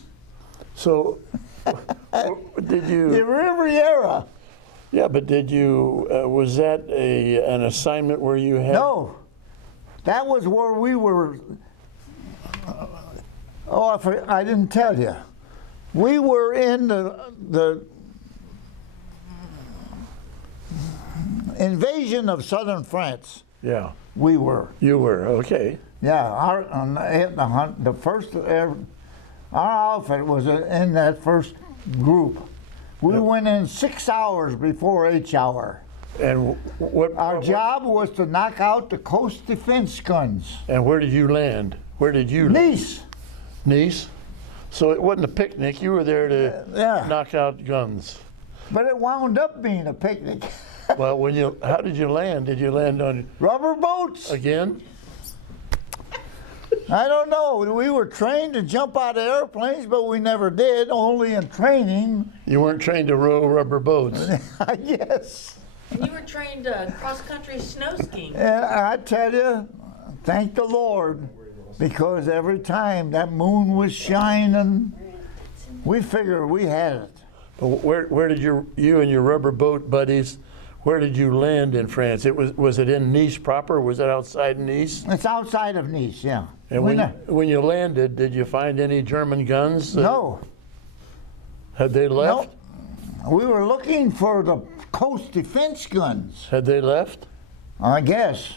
so did the you, Riviera. yeah, but did you, was that an assignment where you had? No, that was where we were. I didn't tell you. We were in the invasion of southern France. Yeah, We were. you were, okay. Yeah, our outfit was in that first group. We went in 6 hours before H hour. And what? Our job was to knock out the coast defense guns. And where did you land? Where did you land? Nice. Nice? So it wasn't a picnic, you were there to Yeah. knock out guns. But it wound up being a picnic. Well, how did you land? Did you land on, Rubber boats? again? I don't know. We were trained to jump out of airplanes, but we never did, only in training. You weren't trained to row rubber boats. I guess. And you were trained cross-country snow skiing. And I tell you, thank the Lord, because every time that moon was shining, we figured we had it. But where did you and your rubber boat buddies, where did you land in France? Was it in Nice proper? Was it outside Nice? It's outside of Nice, yeah. And when you landed, did you find any German guns? No. Had they left? No. We were looking for the coast defense guns, Had they left? I guess,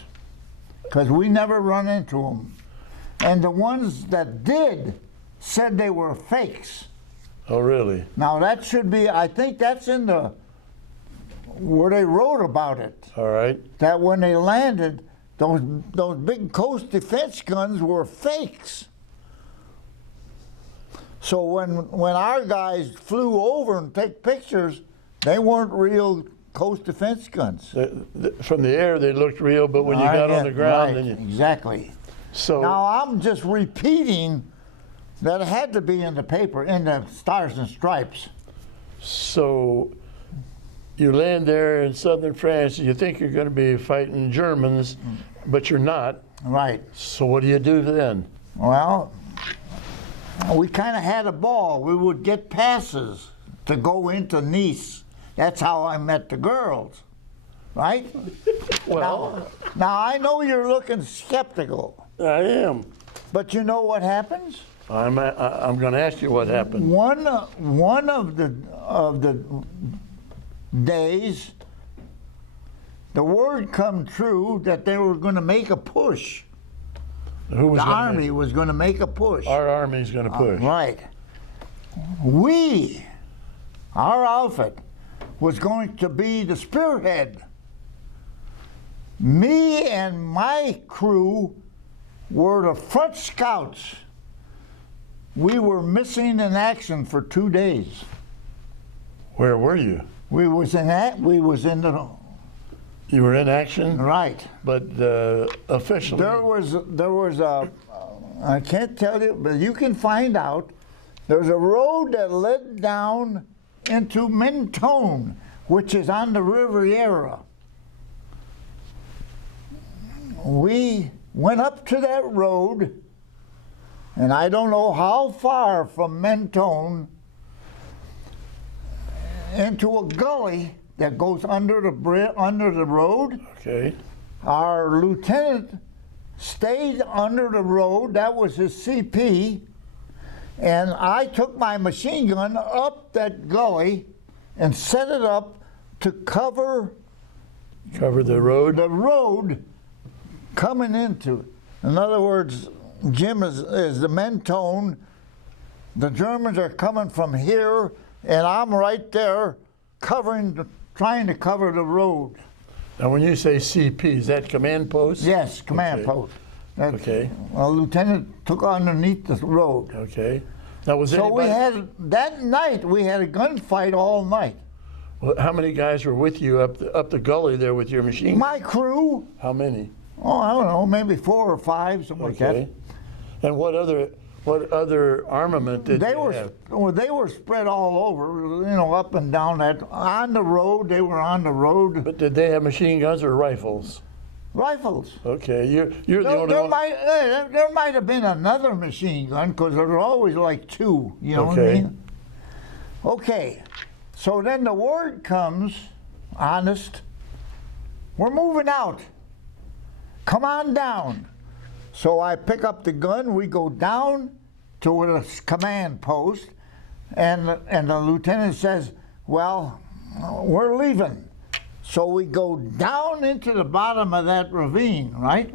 because we never run into them. And the ones that did said they were fakes. Oh, really? Now that should be, I think that's in where they wrote about it. All right. That when they landed, those big coast defense guns were fakes. So when our guys flew over and take pictures, they weren't real coast defense guns. From the air, they looked real, but when you got on the ground, right, then exactly. so Now I'm just repeating that it had to be in the paper, in the Stars and Stripes. so you land there in southern France. You think you're going to be fighting Germans, but you're not. Right. So what do you do then? Well, we kind of had a ball. We would get passes to go into Nice. That's how I met the girls, right? Well, Now I know you're looking skeptical, I am. but you know what happens? I'm going to ask you what happened. One of the days, the word come true that they were going to make a push. Who was The gonna Army was going to make a push. Our Army's going to push. Right. Our outfit was going to be the spearhead. Me and my crew were the front scouts. We were missing in action for 2 days. Where were you? We was in the You were in action, right. but officially. There was a, I can't tell you, but you can find out. There's a road that led down into Mentone, which is on the Riviera. We went up to that road, and I don't know how far from Mentone into a gully that goes under the road. Okay. Our lieutenant stayed under the road. That was his CP. And I took my machine gun up that gully and set it up to cover the road. the road coming into. In other words, Jim is the Mentone. The Germans are coming from here, and I'm right there trying to cover the road. Now, when you say CP, is that command post? Yes, command Okay. post. That, Okay. A lieutenant took underneath the road. Okay. Now, was So we anybody, that night we had a gunfight all night. well, how many guys were with you up the gully there with your machine? My crew, How many? I don't know, maybe 4 or 5, something like that. Okay. And what other armament did They you were have? they were spread all over, up and down that on the road. They were on the road. But did they have machine guns or rifles? Rifles. Okay, you're the There, only there one. there might have been another machine gun because there were always like 2. You know what I Okay. mean? Okay. So then the word comes, honest. We're moving out. Come on down. So I pick up the gun. We go down to the command post, and the lieutenant says, "Well, we're leaving." So we go down into the bottom of that ravine, right?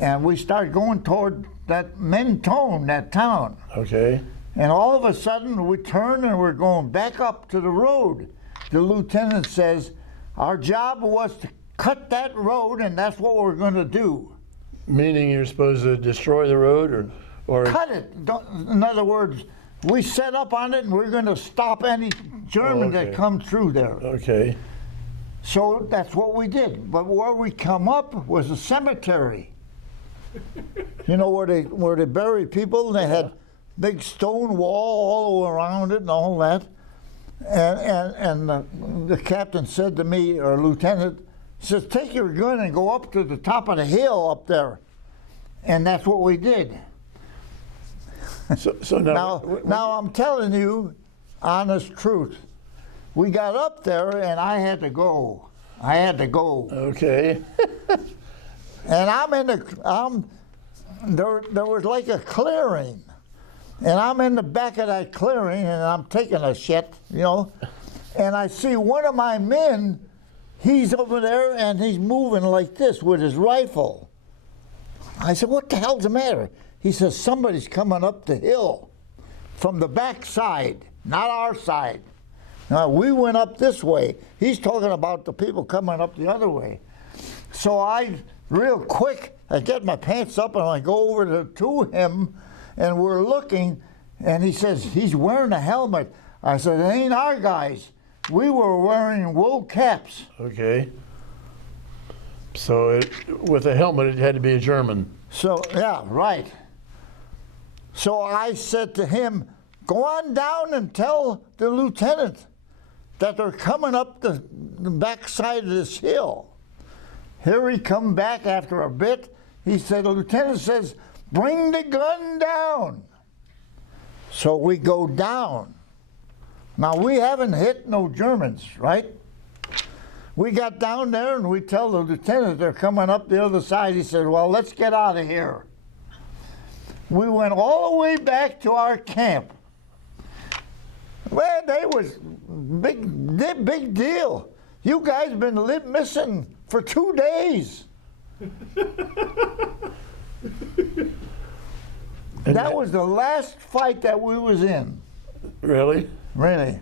And we start going toward that Mentone, that town. Okay. And all of a sudden, we turn and we're going back up to the road. The lieutenant says, our job was to cut that road, and that's what we're going to do. Meaning you're supposed to destroy the road or Cut it. In other words, we set up on it, and we're going to stop any German okay. that come through there. Okay. So that's what we did. But where we come up was a cemetery. You know where they bury people? They had big stone wall all around it and all that. And the captain said to me, or lieutenant, says, take your gun and go up to the top of the hill up there. And that's what we did. So now, Now I'm telling you, honest truth. We got up there and I had to go. okay. And there was like a clearing. And I'm in the back of that clearing and I'm taking a shit, And I see one of my men, he's over there and he's moving like this with his rifle. I said, what the hell's the matter? He says, somebody's coming up the hill from the back side, not our side. Now, we went up this way. He's talking about the people coming up the other way. So real quick, I get my pants up and I go over to him, and we're looking, and he says, he's wearing a helmet. I said, it ain't our guys. We were wearing wool caps. Okay. So with a helmet, it had to be a German. So, yeah, right. So I said to him, go on down and tell the lieutenant that they're coming up the backside of this hill. Here he come back after a bit. He said, the lieutenant says, bring the gun down. So we go down. Now, we haven't hit no Germans, right? We got down there and we tell the lieutenant they're coming up the other side. He said, well, let's get out of here. We went all the way back to our camp. Well, they was big deal. You guys been missing for 2 days. That was the last fight that we was in. Really? Really.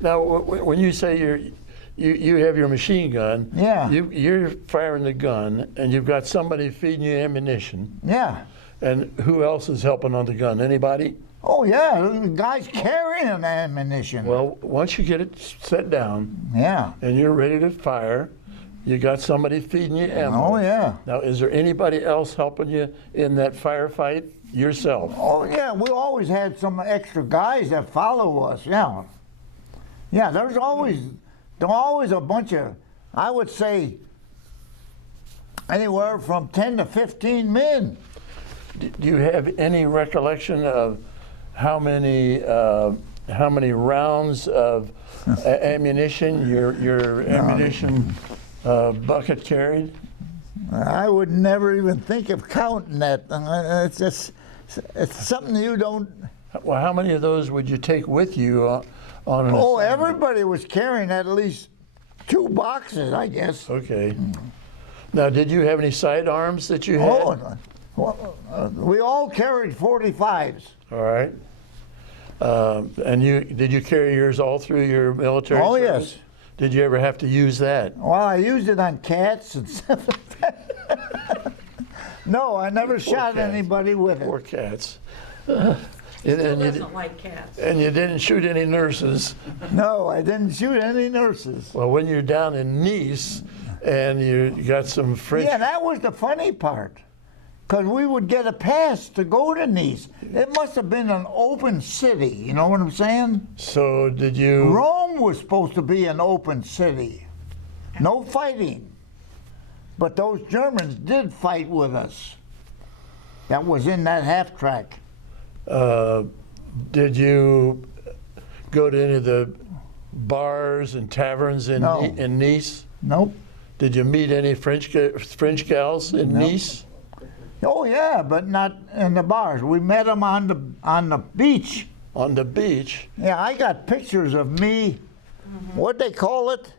Now, when you say you have your machine gun, Yeah. you're firing the gun, and you've got somebody feeding you ammunition. Yeah. And who else is helping on the gun? Anybody? Oh, yeah, the guy's carrying ammunition. Well, once you get it set down Yeah. and you're ready to fire, you got somebody feeding you ammo. Oh, yeah. Now, is there anybody else helping you in that firefight? Yourself? Oh, yeah, we always had some extra guys that follow us, yeah. Yeah, there's always a bunch of, I would say, anywhere from 10 to 15 men. Do you have any recollection of how many rounds of ammunition your ammunition bucket carried? I would never even think of counting that. It's just, it's something you don't. Well, how many of those would you take with you on an Oh, assignment? everybody was carrying at least 2 boxes, I guess. Okay. Now, did you have any sidearms that you had? Oh, well, we all carried 45s. All right. And did you carry yours all through your military Oh, service? yes. Did you ever have to use that? Well, I used it on cats and stuff like that. No, I never shot cats. anybody with Poor it. cats. Still And doesn't like cats. you didn't shoot any nurses. No, I didn't shoot any nurses. Well, when you're down in Nice and you got some French. Yeah, that was the funny part. Because we would get a pass to go to Nice. It must have been an open city, you know what I'm saying? So did you? Rome was supposed to be an open city. No fighting. But those Germans did fight with us. That was in that half track. Did you go to any of the bars and taverns in, No. in Nice? Nope. Did you meet any French gals in Nice? Oh yeah, but not in the bars. We met them on the beach. On the beach? Yeah, I got pictures of me. What they call it?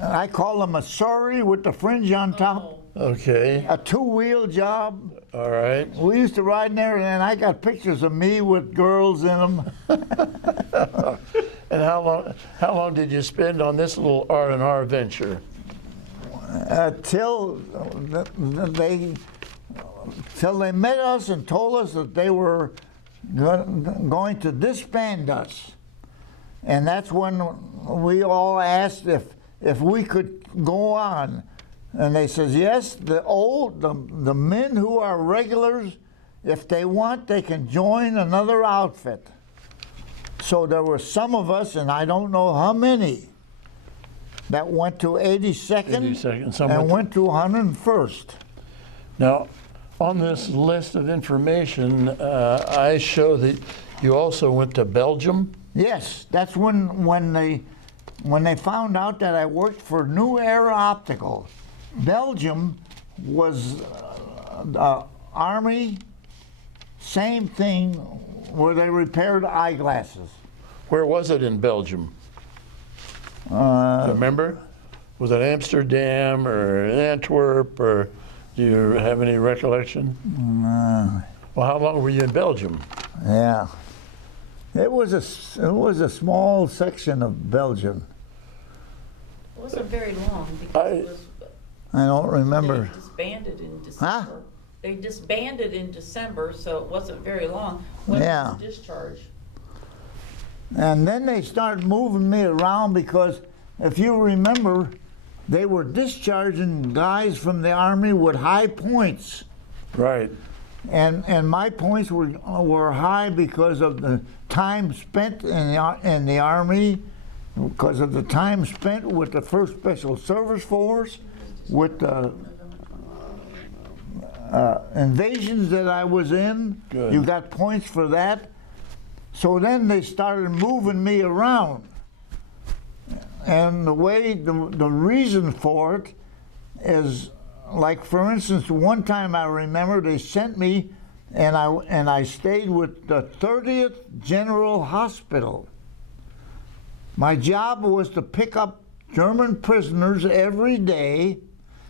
I call them a surrey with the fringe on top. Okay. A 2-wheel job. All right. We used to ride in there, and I got pictures of me with girls in them. And how long did you spend on this little R&R venture? Till they met us and told us that they were going to disband us. And that's when we all asked if we could go on. And they says, yes, the men who are regulars, if they want, they can join another outfit. So there were some of us, and I don't know how many, that went to 82nd, 82nd, some and went went to 101st. Now, on this list of information, I show that you also went to Belgium. Yes, that's when they found out that I worked for New Era Optical. Belgium was Army, same thing, where they repaired eyeglasses. Where was it in Belgium? Remember? Was it Amsterdam or Antwerp, or do you have any recollection? Well, how long were you in Belgium? Yeah, it was a small section of Belgium. It wasn't very long because it was, I don't remember. they disbanded in December. Huh? They disbanded in December, so it wasn't very long. When Yeah. was the discharge? And then they started moving me around because, if you remember, they were discharging guys from the Army with high points. Right. And my points were high because of the time spent in the Army, because of the time spent with the 1st Special Service Force, with the invasions that I was in. Good. You got points for that. So then they started moving me around. And the reason for it is, like, for instance, one time I remember they sent me, and I stayed with the 30th General Hospital. My job was to pick up German prisoners every day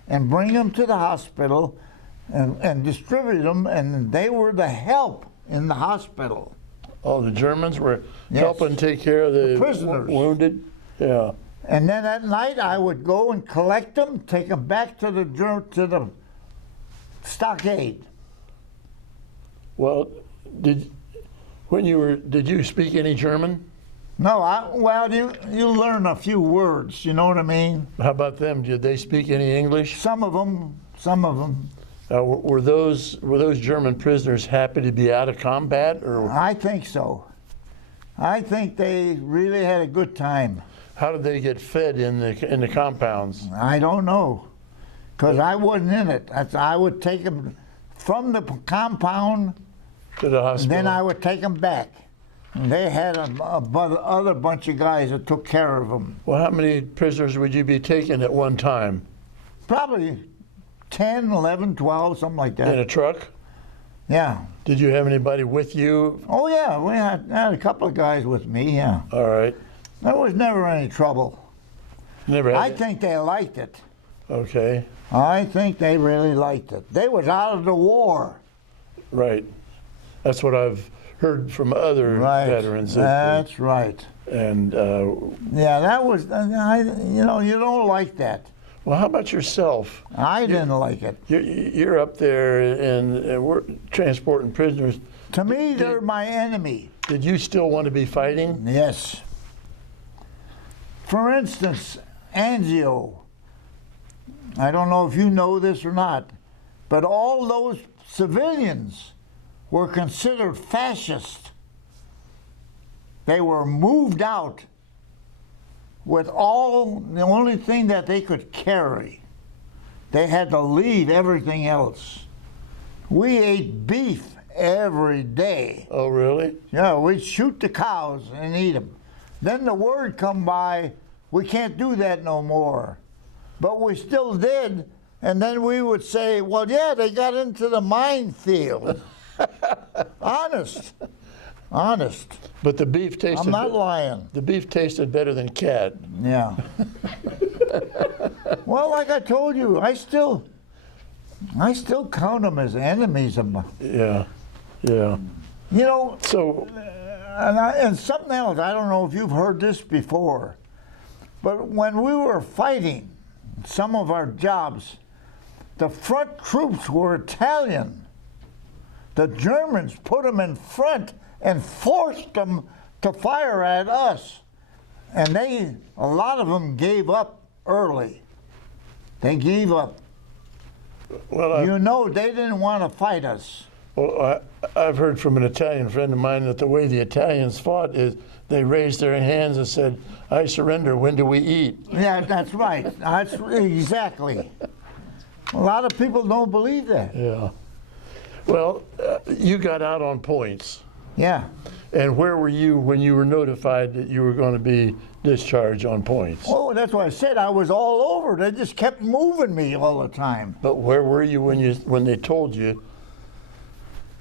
and bring them to the hospital and distribute them, and they were the help in the hospital. Oh, the Germans were Yes. helping take care of the prisoners. wounded? Yeah. And then at night I would go and collect them, take them back to the stockade. Well, did you speak any German? No, well, you learn a few words, you know what I mean? How about them? Did they speak any English? Some of them. Were those German prisoners happy to be out of combat, or I think so. I think they really had a good time. how did they get fed in the compounds? I don't know, because I wasn't in it. I would take them from the compound, To the and hospital? then I would take them back. And they had other bunch of guys that took care of them. Well, how many prisoners would you be taking at one time? probably 10, 11, 12, something like In a that. truck? Yeah. Did you have anybody with you? Oh, yeah, we had a couple of guys with me, yeah. All right. There was never any trouble. Never had I it? think they liked it. Okay, I think they really liked it. They was out of the war. right. That's what I've heard from other Right. veterans. That's right. And, Yeah, that was, you know, you don't like that. well, how about yourself? I didn't like it. You're up there and we're transporting prisoners. To me, they're my enemy. Did you still want to be fighting? Yes. For instance, Anzio. I don't know if you know this or not, but all those civilians were considered fascist. They were moved out with the only thing that they could carry. They had to leave everything else. We ate beef every day. Oh, really? Yeah, we'd shoot the cows and eat them. Then the word come by, we can't do that no more. But we still did, and then we would say, well, yeah, they got into the minefield. Honest. But the beef tasted. I'm not lying. The beef tasted better than cat. Yeah. Well, like I told you, I still count them as enemies of mine. Yeah, yeah. You know, So, and something else, I don't know if you've heard this before, but when we were fighting some of our jobs, the front troops were Italian. The Germans put them in front and forced them to fire at us. And a lot of them gave up early. They gave up. well, You know, they didn't want to fight us. I've heard from an Italian friend of mine that the way the Italians fought is they raised their hands and said, I surrender, when do we eat? Yeah, that's right. That's exactly. A lot of people don't believe that. Yeah. Well, you got out on points. Yeah. And where were you when you were notified that you were going to be discharged on points? Oh, that's what I said. I was all over. They just kept moving me all the time. But where were you when they told you,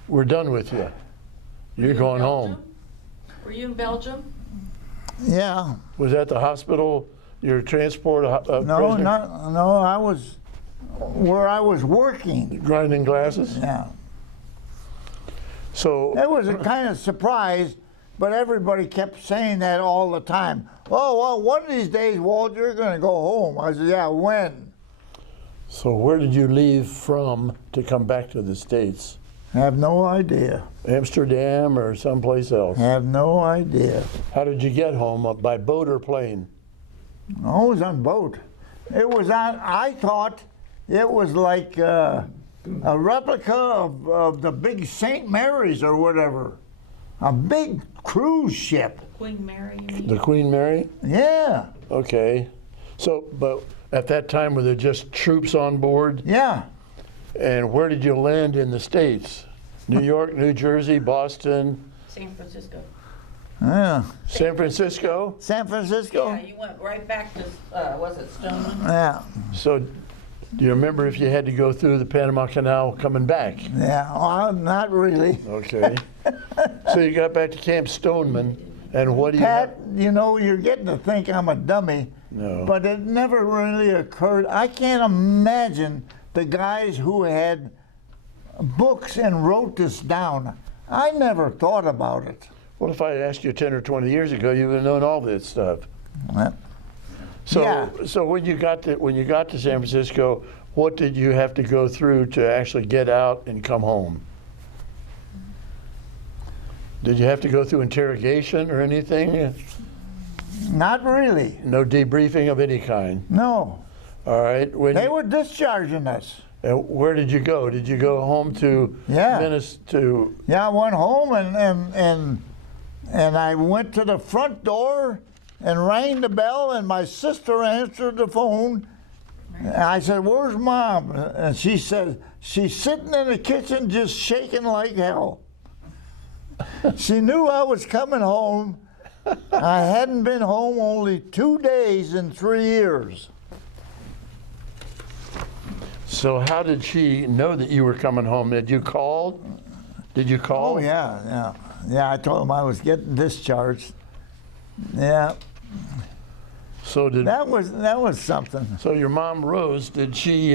we're done with you? You're going home. Were you in Belgium? Yeah. Was that the hospital, your transport of No, prisoner? no. I was where I was working. Grinding glasses? Yeah. So, It was a kind of surprise, but everybody kept saying that all the time. Oh, well, one of these days, Walt, you're going to go home. I said, yeah, when? so where did you leave from to come back to the States? I have no idea. Amsterdam or someplace else? I have no idea. How did you get home? By boat or plane? I was on boat. It was on, I thought it was like a replica of the big St. Mary's or whatever. A big cruise ship. Queen Mary, you mean? The Queen Mary? Yeah, Okay. So, but at that time, were there just troops on board? yeah. And where did you land in the States? New York, New Jersey, Boston, San Francisco. Yeah. San Francisco? San Francisco? Yeah, you went right back to, was it Stoneman? Yeah, So, do you remember if you had to go through the Panama Canal coming back? yeah. Well, not really. Okay. So you got back to Camp Stoneman, and what do you Pat, you know, you're getting to think I'm a dummy, No. but it never really occurred. I can't imagine the guys who had books and wrote this down. I never thought about it. What if I asked you 10 or 20 years ago, you would have known all this stuff? Well, So, Yeah. so when you got to San Francisco, what did you have to go through to actually get out and come home? Did you have to go through interrogation or anything? not really. No debriefing of any kind. No. All right. They were discharging us. And where did you go? Did you go home to Yeah. to? Yeah, I went home and I went to the front door and rang the bell, and my sister answered the phone. And I said, "Where's Mom?" And she said, "She's sitting in the kitchen just shaking like hell." She knew I was coming home. I hadn't been home only 2 days in 3 years. So how did she know that you were coming home? Did you call? Did you call? Oh, yeah. Yeah, I told him I was getting discharged. Yeah, So did that was something. so your mom Rose? Did she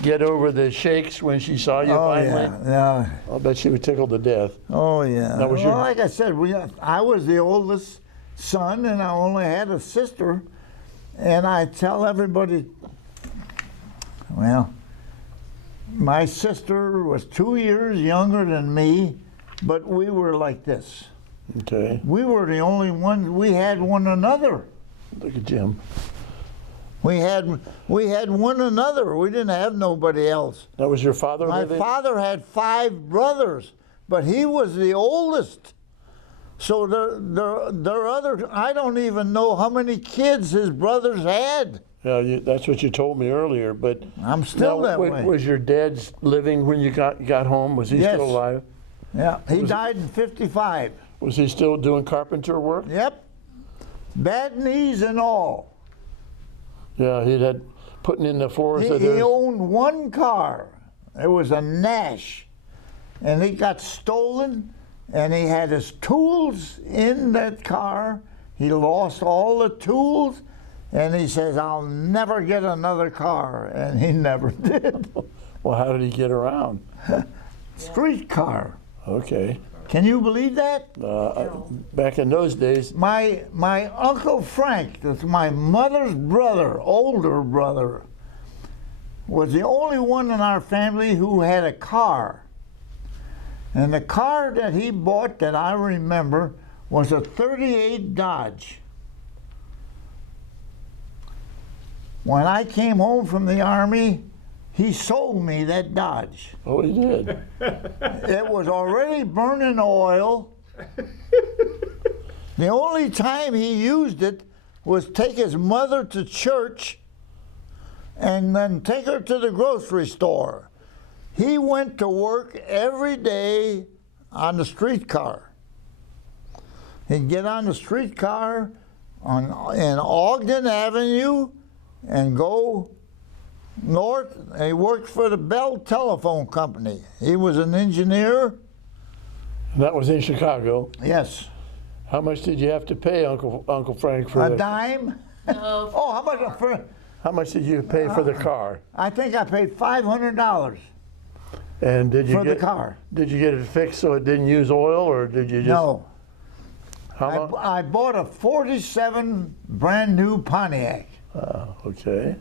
get over the shakes when she saw you Oh, finally? yeah. I'll bet she was tickled to death. Oh, yeah. That was well, your- like I said, I was the oldest son, and I only had a sister. And I tell everybody, well, my sister was 2 years younger than me, but we were like this. Okay. We were the only ones. We had one another. Look at Jim. We had one another. We didn't have nobody else. That was your father My living? father had 5 brothers, but he was the oldest. So there other, I don't even know how many kids his brothers had. Yeah, that's what you told me earlier. But I'm still now, that way. Was your dad living when you got home? Was he Yes. still alive? Yeah, he died in 55. Was he still doing carpenter work? Yep. Bad knees and all. Yeah, he had putting in the floors. He owned one car. It was a Nash. And it got stolen, and he had his tools in that car. He lost all the tools, and he says, I'll never get another car. And he never did. Well, how did he get around? Street car. Okay. Can you believe that? Back in those days, My Uncle Frank, that's my mother's brother, older brother, was the only one in our family who had a car. And the car that he bought that I remember was a 38 Dodge. When I came home from the Army, he sold me that Dodge. oh, he did. It was already burning oil. The only time he used it was take his mother to church and then take her to the grocery store. He went to work every day on the streetcar. He'd get on the streetcar in Ogden Avenue and go north, and he worked for the Bell Telephone Company. He was an engineer. That was in Chicago. Yes. How much did you have to pay Uncle Frank for A the? dime? No, Oh, how much for? How much did you pay for the car? I think I paid $500 And did you for the get car. Did you get it fixed so it didn't use oil, or did you just? No, How much? I bought a '47 brand new Pontiac. Okay.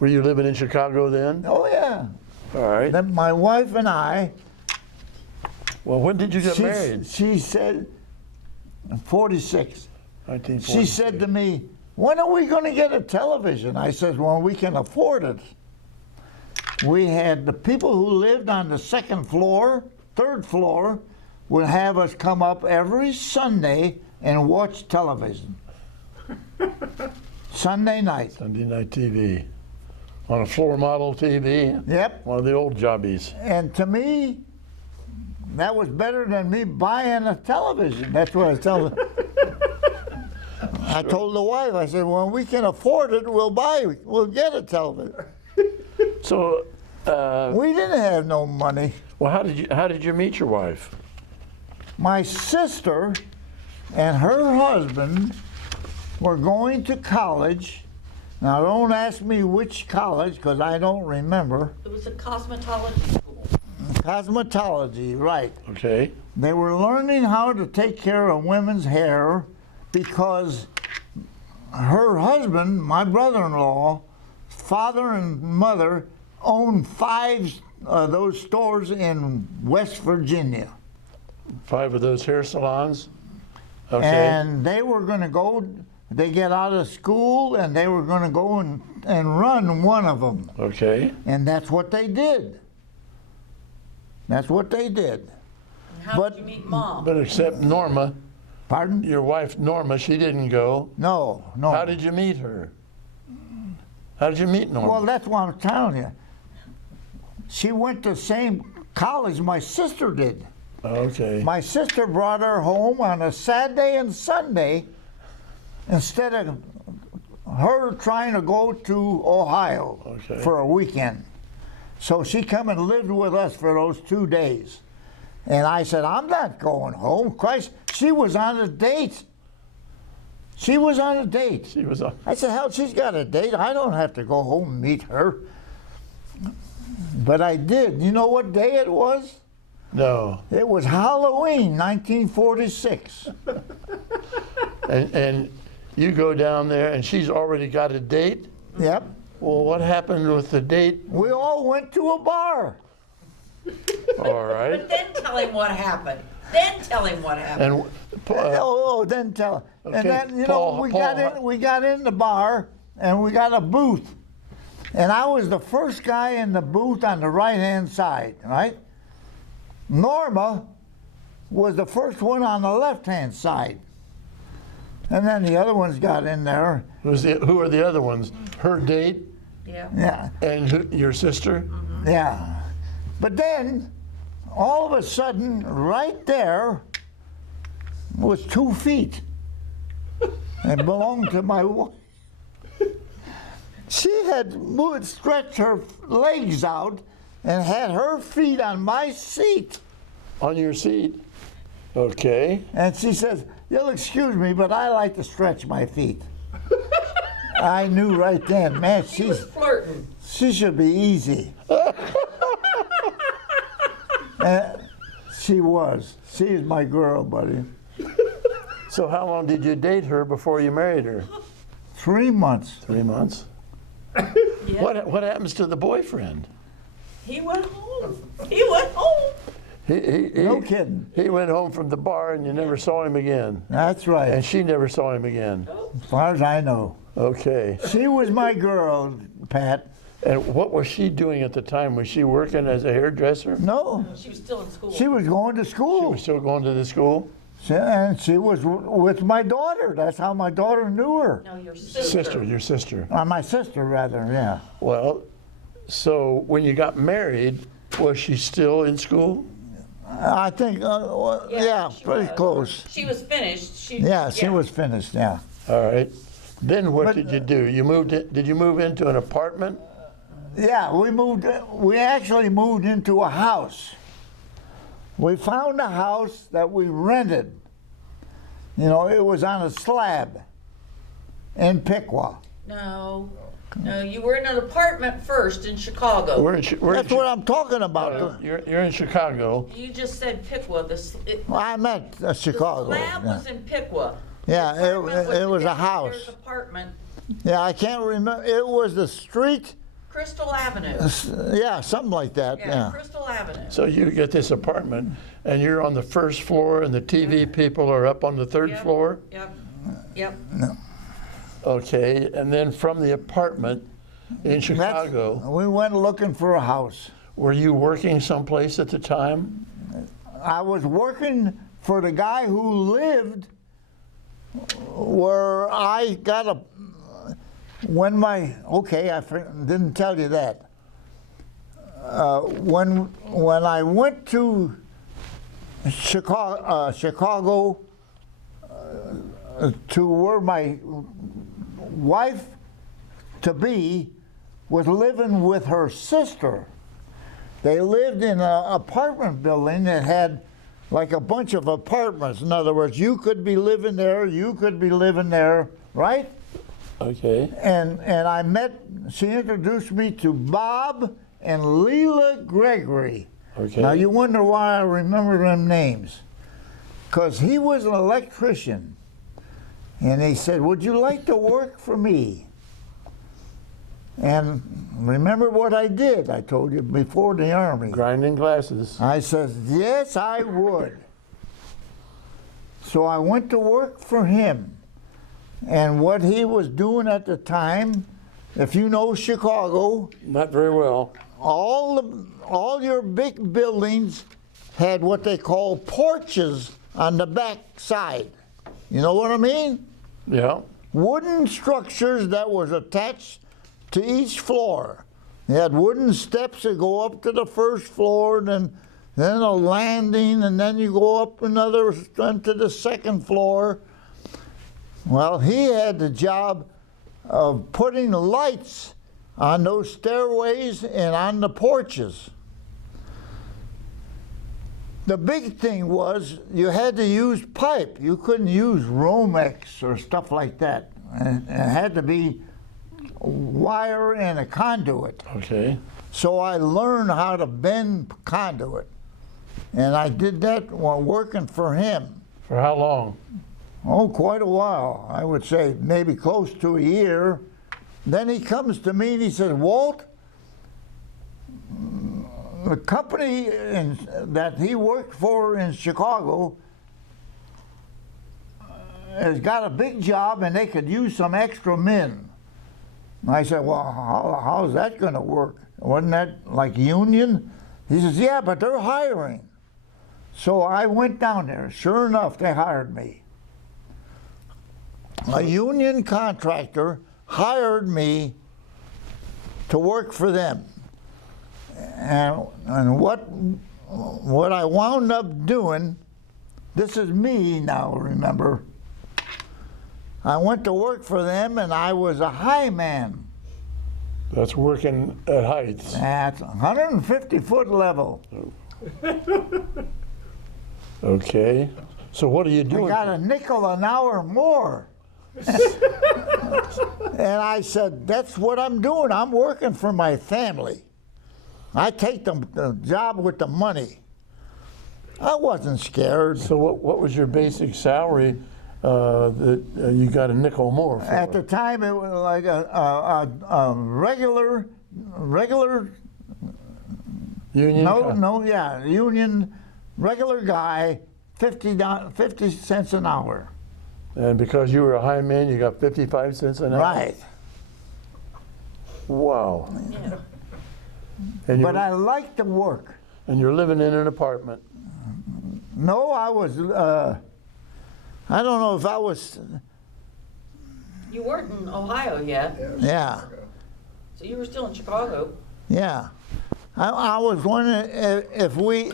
Were you living in Chicago then? Oh yeah. All right. Then my wife and I. Well, when did you get she, married? She said, 46. 1946. She said to me, when are we going to get a television? I said, well, we can afford it. We had the people who lived on the second floor, third floor, would have us come up every Sunday and watch television. Sunday night. Sunday night TV. On a floor model TV. Yep. One of the old jobbies. And to me, that was better than me buying a television. That's what I told her. I told the wife, I said, when we can afford it, we'll get a television. So, We didn't have no money. well, how did you meet your wife? My sister and her husband were going to college. Now, don't ask me which college, because I don't remember. it was a cosmetology school. Cosmetology, right. Okay. They were learning how to take care of women's hair because her husband, my brother-in-law, father and mother owned 5 of those stores in West Virginia. 5 of those hair salons. Okay. And they were going to go, they get out of school and they were going to go and run one of them. Okay. And that's what they did. That's what they did. How But- did you meet Mom? But except Norma, Pardon? your wife Norma, she didn't go. No. How did you meet her? How did you meet Norma? Well, that's what I'm telling you. She went to the same college my sister did. Okay. My sister brought her home on a Saturday and Sunday instead of her trying to go to Ohio Okay. for a weekend. So she come and lived with us for those 2 days. And I said, I'm not going home. Christ, she was on a date. She was on a date. She was a, I said, hell, she's got a date. I don't have to go home and meet her. But I did. You know what day it was? no. It was Halloween, 1946. And you go down there and she's already got a date? Yep. Well, what happened with the date? We all went to a bar. All right. But then tell him what happened. Then tell him what happened. Oh, then tell. Okay, And then, you Paul, know, Paul, we got in the bar and we got a booth. And I was the first guy in the booth on the right-hand side, right? Norma was the first one on the left-hand side. And then the other ones got in there. who are the other ones? Her date Yeah. Yeah, and your sister? yeah. But then, all of a sudden, right there was 2 feet. It belonged to my wife. She had stretched her legs out and had her feet on my seat. On your seat? Okay. And she says, you'll excuse me, but I like to stretch my feet. I knew right then, man, He was flirting. she should be easy. She was. She is my girl, buddy. So how long did you date her before you married her? 3 months. 3 months. Yeah. What happens to the boyfriend? He went home. He went home. He No kidding. He went home from the bar and you never saw him again. That's right. And she never saw him again. As far as I know. Okay. She was my girl, Pat. And what was she doing at the time? Was she working as a hairdresser? No, She was still in school. she was going to She school. was still going to the school? And she was with my daughter. That's how my daughter knew her. No, your sister. Your sister. My sister, rather, yeah. Well, so when you got married, was she still in school? I think, yeah, she pretty was. close. She was finished. Yeah, she was finished, yeah. All right. Then what But- did you do? You moved in, did you move into an apartment? Yeah, we actually moved into a house. We found a house that we rented. You know, it was on a slab in Piqua. No, you were in an apartment first in Chicago. That's what I'm talking about. You're in Chicago. You just said Piqua. I meant Chicago. The slab yeah. was in Piqua. Yeah, The apartment it was the a house. downstairs apartment, Yeah, I can't remember. It was the street. Crystal Avenue. Yeah, something like that. Yeah, Yeah. Crystal Avenue. So you get this apartment and you're on the first floor and the TV people are up on the third Yep. floor? Yep. Okay, and then from the apartment in Chicago, We went looking for a house. were you working someplace at the time? I was working for the guy who lived where I got a. When my didn't tell you that. When I went to Chicago to where my wife to be was living with her sister. They lived in an apartment building that had like a bunch of apartments. In other words, you could be living there, you could be living there, right? Okay. And she introduced me to Bob and Leela Gregory. Okay. Now you wonder why I remember them names. Because he was an electrician. And he said, would you like to work for me? And remember what I did, I told you, before the Army. Grinding glasses. I said, yes, I would. So I went to work for him. And what he was doing at the time, if you know Chicago, Not very well. all your big buildings had what they call porches on the back side. You know what I mean? Yeah. Wooden structures that was attached to each floor. They had wooden steps that go up to the first floor, and then a landing, and then you go up another to the second floor. Well, he had the job of putting lights on those stairways and on the porches. The big thing was you had to use pipe. You couldn't use Romex or stuff like that. And it had to be wire and a conduit. Okay. So I learned how to bend conduit. And I did that while working for him. For how long? Oh, quite a while. I would say maybe close to a year. Then he comes to me and he says, Walt, the company that he worked for in Chicago has got a big job and they could use some extra men. And I said, well, how's that going to work? Wasn't that like union? He says, yeah, but they're hiring. So I went down there. Sure enough, they hired me. A union contractor hired me to work for them. And what I wound up doing, this is me now, remember. I went to work for them and I was a high man. That's working at heights. At 150-foot level. Okay. So what are you I doing? got a nickel an hour more. And I said, that's what I'm doing. I'm working for my family. I take the job with the money. I wasn't scared. So what was your basic salary that you got a nickel more for? At the time, it was like a regular union? Union, regular guy, 50 cents an hour. And because you were a high man, you got 55 cents an hour? Right. Wow. Yeah. And But I liked the work. and you're living in an apartment. No, I was, I don't know if I was, You weren't in Ohio yet, yeah. so you were still in Chicago. Yeah. I was wondering if we,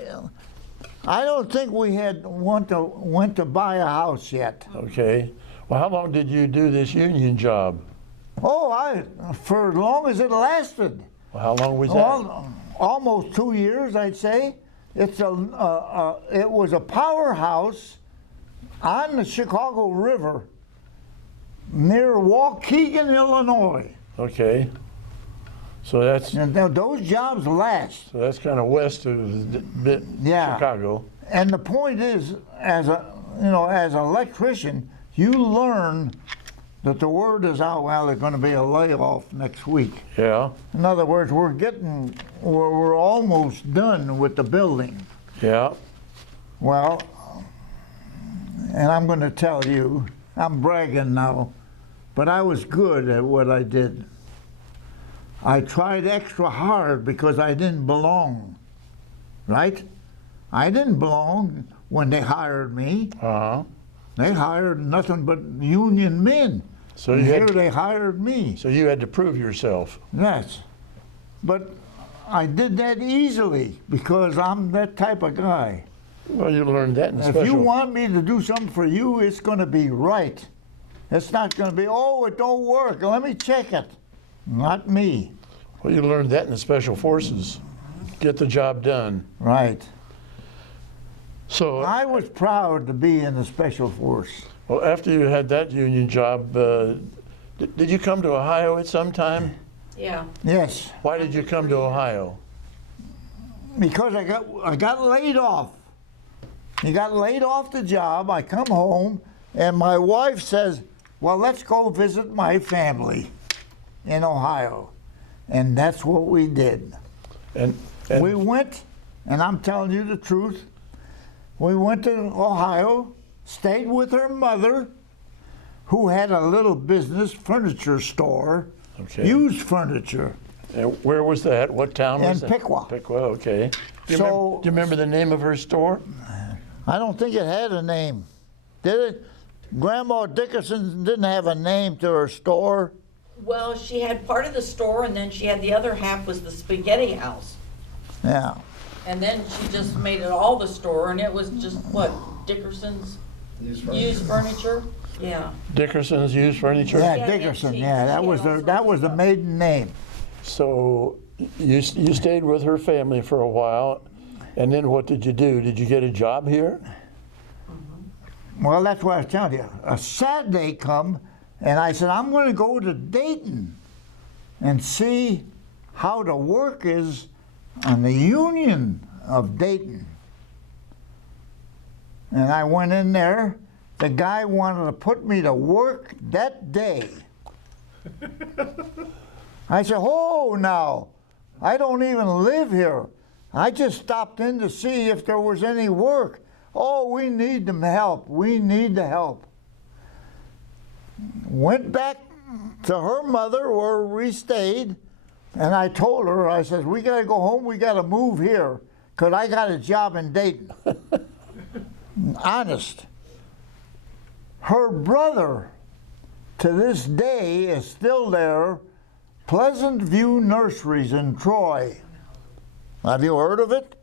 I don't think we had went to buy a house yet. Okay. Well, how long did you do this union job? Oh, for as long as it lasted. Well, how long was that? Almost 2 years, I'd say. It was a powerhouse on the Chicago River near Waukegan, Illinois. Okay. So that's And those jobs last. kind of west of Yeah. Chicago. And the point is, as an electrician, you learn that the word is out, well, there's going to be a layoff next week. Yeah. In other words, we're almost done with the building. Yeah. Well, and I'm going to tell you, I'm bragging now, but I was good at what I did. I tried extra hard because I didn't belong, right? I didn't belong when they hired me. Uh-huh. They hired nothing but union men. So And you here had, they hired me. so you had to prove yourself. Yes. But I did that easily because I'm that type of guy. Well, you learned that in If special. you want me to do something for you, it's going to be right. It's not going to be, oh, it don't work. Let me check it. Not me. Well, you learned that in the special forces. Get the job done. Right. So, I was proud to be in the Special Force. well, after you had that union job, did you come to Ohio at some time? Yeah. Yes, Why did you come to Ohio? because I got laid off. He got laid off the job. I come home, and my wife says, well, let's go visit my family in Ohio. And that's what we did. And We went, and I'm telling you the truth, we went to Ohio, stayed with her mother, who had a little business furniture store, okay. used furniture. And where was that? What town was In that? Piqua. Piqua, okay. Do you, So- do you remember the name of her store? I don't think it had a name. Did it? Grandma Dickerson didn't have a name to her store. Well, she had part of the store, and then she had the other half was the spaghetti house. Yeah. And then she just made it all the store, and it was just, what, Dickerson's used furniture? Yeah. Dickerson's Used Furniture? Yeah, Yeah, Dickerson. antiques. Yeah, that She was had all the sorts of maiden name. So you stayed with her family for a while, and then what did you do? Did you get a job here? Well, that's what I was telling you. A Saturday come, and I said, I'm going to go to Dayton and see how the work is on the Union of Dayton. And I went in there. The guy wanted to put me to work that day. I said, oh, now, I don't even live here. I just stopped in to see if there was any work. Oh, we need them help. We need the help. Went back to her mother where we stayed, and I told her, I said, we got to go home. We got to move here because I got a job in Dayton. Honest. Her brother, to this day, is still there, Pleasant View Nurseries in Troy. Have you heard of it?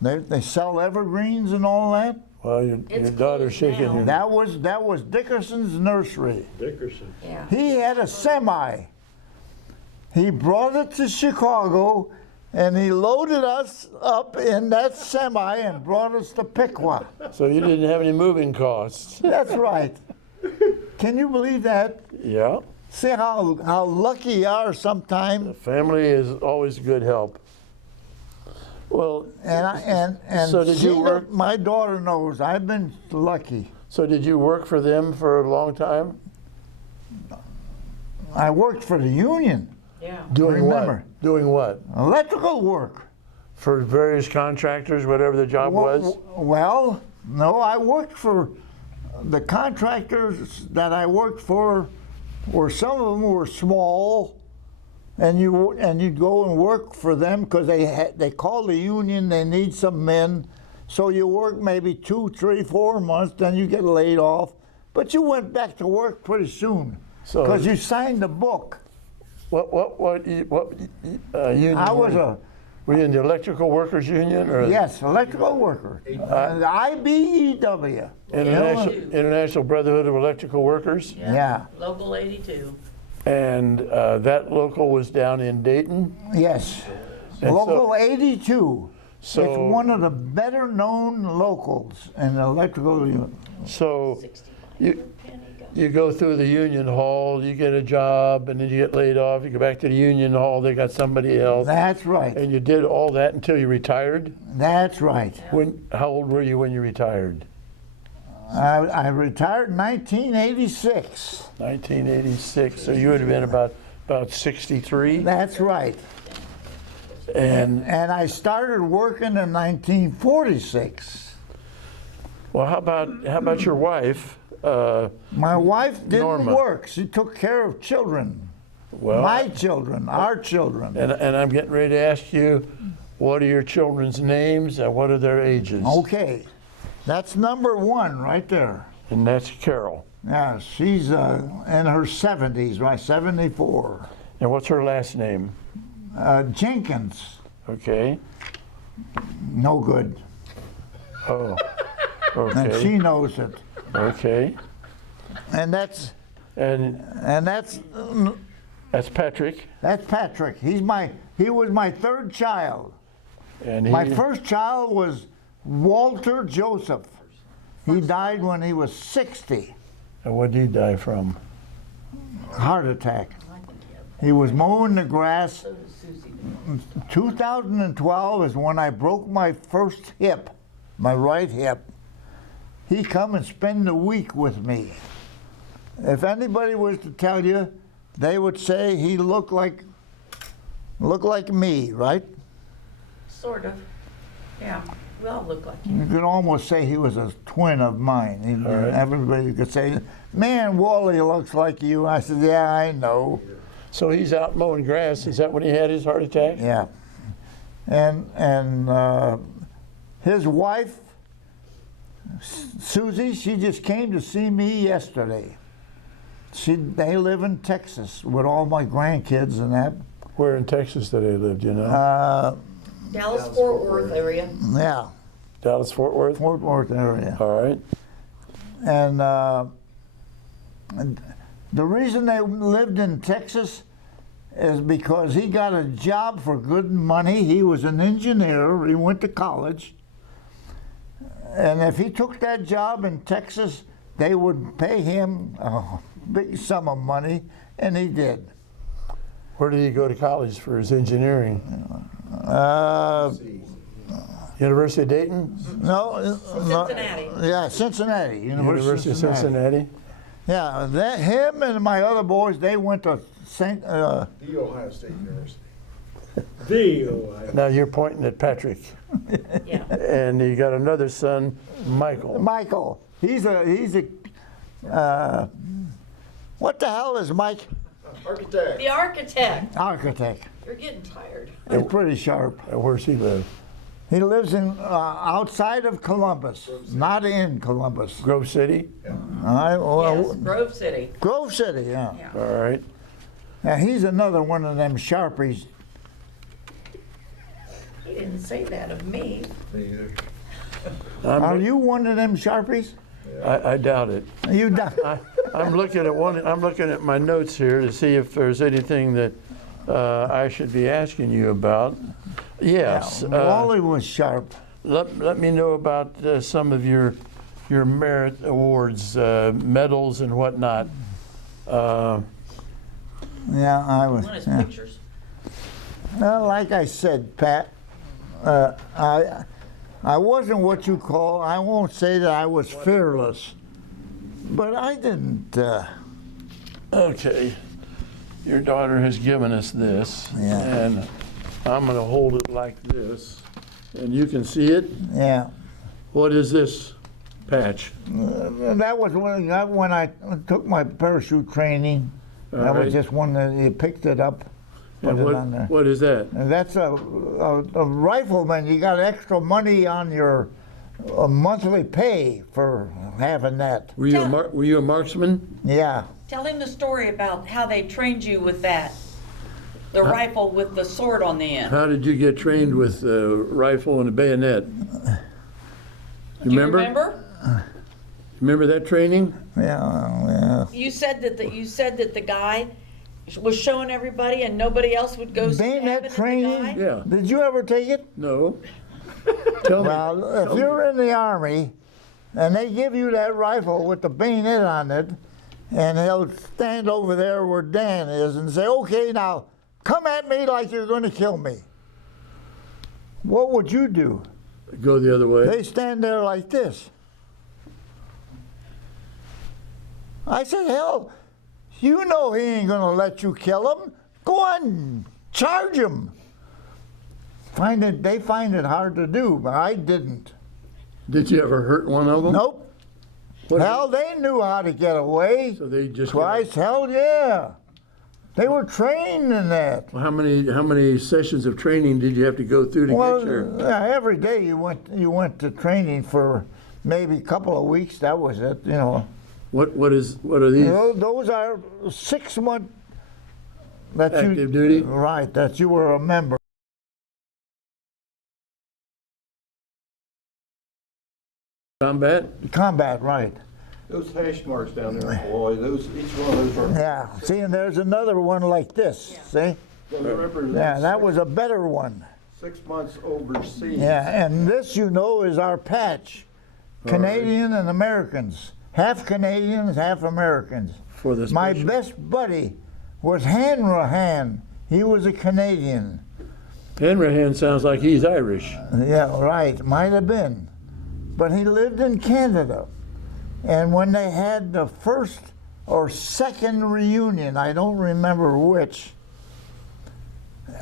They sell evergreens and all that. Well, your daughter's closed shaking her. now. That was Dickerson's nursery. Dickerson. Yeah. He had a semi. He brought it to Chicago, and he loaded us up in that semi and brought us to Piqua. So you didn't have any moving costs. That's right. Can you believe that? Yeah. See how lucky you are sometimes. Family is always good help. Well, And So did you see, work- my daughter knows I've been lucky. so did you work for them for a long time? I worked for the union, Yeah. Doing Remember. what? Doing what? electrical work. For various contractors, whatever the job was? Well, no, I worked for the contractors that I worked for. Were some of them were small, and you'd go and work for them because they call the union. They need some men, so you work maybe 2, 3, 4 months, then you get laid off. But you went back to work pretty soon So- because you signed the book. What union? I was Were you in the electrical workers union or yes, electrical worker, the IBEW. International Brotherhood of Electrical Workers? Yeah. Local 82. And that local was down in Dayton. Yes. And Local 82. so- It's one of the better known locals in the electrical union. So you go through the union hall, you get a job, and then you get laid off. You go back to the union hall, they got somebody else. That's right. And you did all that until you retired? That's right. How old were you when you retired? I retired in 1986. 1986. So you would have been about 63. That's right. And And I started working in 1946. well, how about your wife? My wife didn't Norma. work. She took care of children. Well, My children, our children. and I'm getting ready to ask you, what are your children's names and what are their ages? Okay. That's number 1 right there. And that's Carol. Yeah, she's in her 70s, right? 74. And what's her last name? Jenkins, Okay. no good. Oh. And Okay. she knows it. Okay. And that's And that's Patrick. Patrick. He was my 3rd child. And My first child was Walter Joseph. He died when he was 60. And what did he die from? Heart attack. He was mowing the grass. So does Susie. 2012 is when I broke my first hip, my right hip. He come and spend the week with me. If anybody was to tell you, they would say he looked like me, right? Sort of. Yeah. We all look like you. You could almost say he was a twin of mine. All right. Everybody could say, "Man, Wally looks like you." I said, "Yeah, I know." So he's out mowing grass. Is that when he had his heart attack? Yeah. And his wife, Susie, she just came to see me yesterday. They live in Texas with all my grandkids and that. Where in Texas do they live, do you know? Dallas Fort Worth area. Yeah, Dallas, Fort Worth? Fort Worth area. All right. And the reason they lived in Texas is because he got a job for good money. He was an engineer. He went to college. And if he took that job in Texas, they would pay him a big sum of money, and he did. Where did he go to college for his engineering? University of Dayton? No, Cincinnati. yeah, Cincinnati. University of Cincinnati? Yeah, him and my other boys, they went to The Ohio State University. Now you're pointing at Patrick. Yeah. And you got another son, Michael. Michael. He's a what the hell is Mike? Architect. The architect. Architect. You're getting tired. He's pretty sharp. Where's he live? He lives in outside of Columbus, not in Columbus. Grove City? Yes, Grove City. Grove City, yeah. Yeah. All right. Now he's another one of them sharpies. He didn't say that of me. Are you one of them sharpies? I doubt it. You do. I'm looking at I'm looking at my notes here to see if there's anything that I should be asking you about. Yes. Wally was sharp. Let me know about some of your merit awards, medals and whatnot. Yeah, I was. Want his Yeah. pictures? Well, like I said, Pat, I wasn't what you call. I won't say that I was fearless, but I didn't. Okay. Your daughter has given us this, Yeah. and I'm going to hold it like this, and you can see it. Yeah. What is this patch? That was when I took my parachute training. All That right. was just one that you picked it up, put And it what, on there. what is that? And that's a rifleman. You got extra money on your monthly pay for having that. Were you a marksman? Yeah. Tell him the story about how they trained you with that. The rifle with the sword on the end. How did you get trained with a rifle and a bayonet? Do you remember? Remember that training? Yeah. You said that the guy was showing everybody and nobody else would go stabbing at Bayonet the training? guy? Yeah. Did you ever take it? No. Tell me. Well, if you're in the Army and they give you that rifle with the bayonet on it, and they'll stand over there where Dan is and say, okay, now come at me like you're going to kill me. What would you do? Go the other way. They stand there like this. I said, hell, you know he ain't going to let you kill him. Go on, charge him. They find it hard to do, but I didn't. Did you ever hurt one of them? Nope. What- Hell, they knew how to get away. So they just. Twice, hell yeah. They were trained in that. Well, how many sessions of training did you have to go through to Well, get your? every day you went to training for maybe a couple of weeks. That was it, you know. What are these? Those are 6 months that Active duty? Right, that you were a member. Combat, right. Those hash marks down there, boy, each one of those are. Yeah. See, and there's another one like this. See? Yeah, that was a better one. 6 months overseas. Yeah, and this, you know, is our patch. Canadian and Americans. Half Canadians, half Americans. For this. My best buddy was Hanrahan. He was a Canadian. Hanrahan sounds like he's Irish. Yeah, right, might have been. But he lived in Canada. And when they had the first or second reunion, I don't remember which,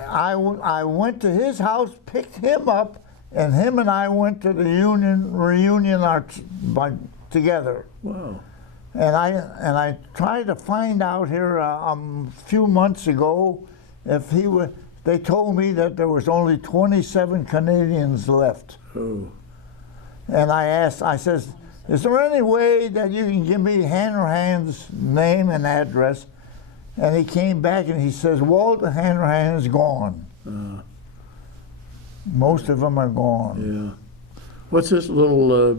I went to his house, picked him up, and him and I went to the reunion together. Wow. And I tried to find out here a few months ago if he would. They told me that there was only 27 Canadians left. Oh. And I says, is there any way that you can give me Hanrahan's name and address? And he came back and he says, Walt Hanrahan is gone. Most of them are gone. Yeah. What's this little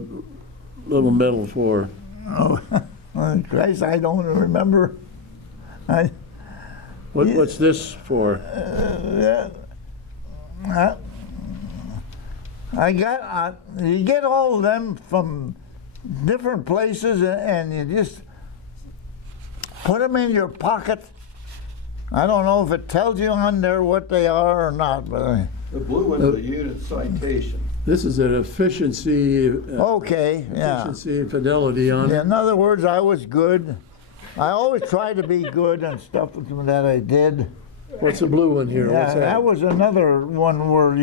medal for? Oh, Christ, I don't remember. What's this for? You get all of them from different places, and you just put them in your pocket. I don't know if it tells you on there what they are or not, but The blue one's a unit citation. This is an efficiency. okay, yeah. Efficiency and fidelity on Yeah, it. in other words, I was good. I always try to be good and stuff that I did. What's the blue one here? Yeah, What's that was another one where it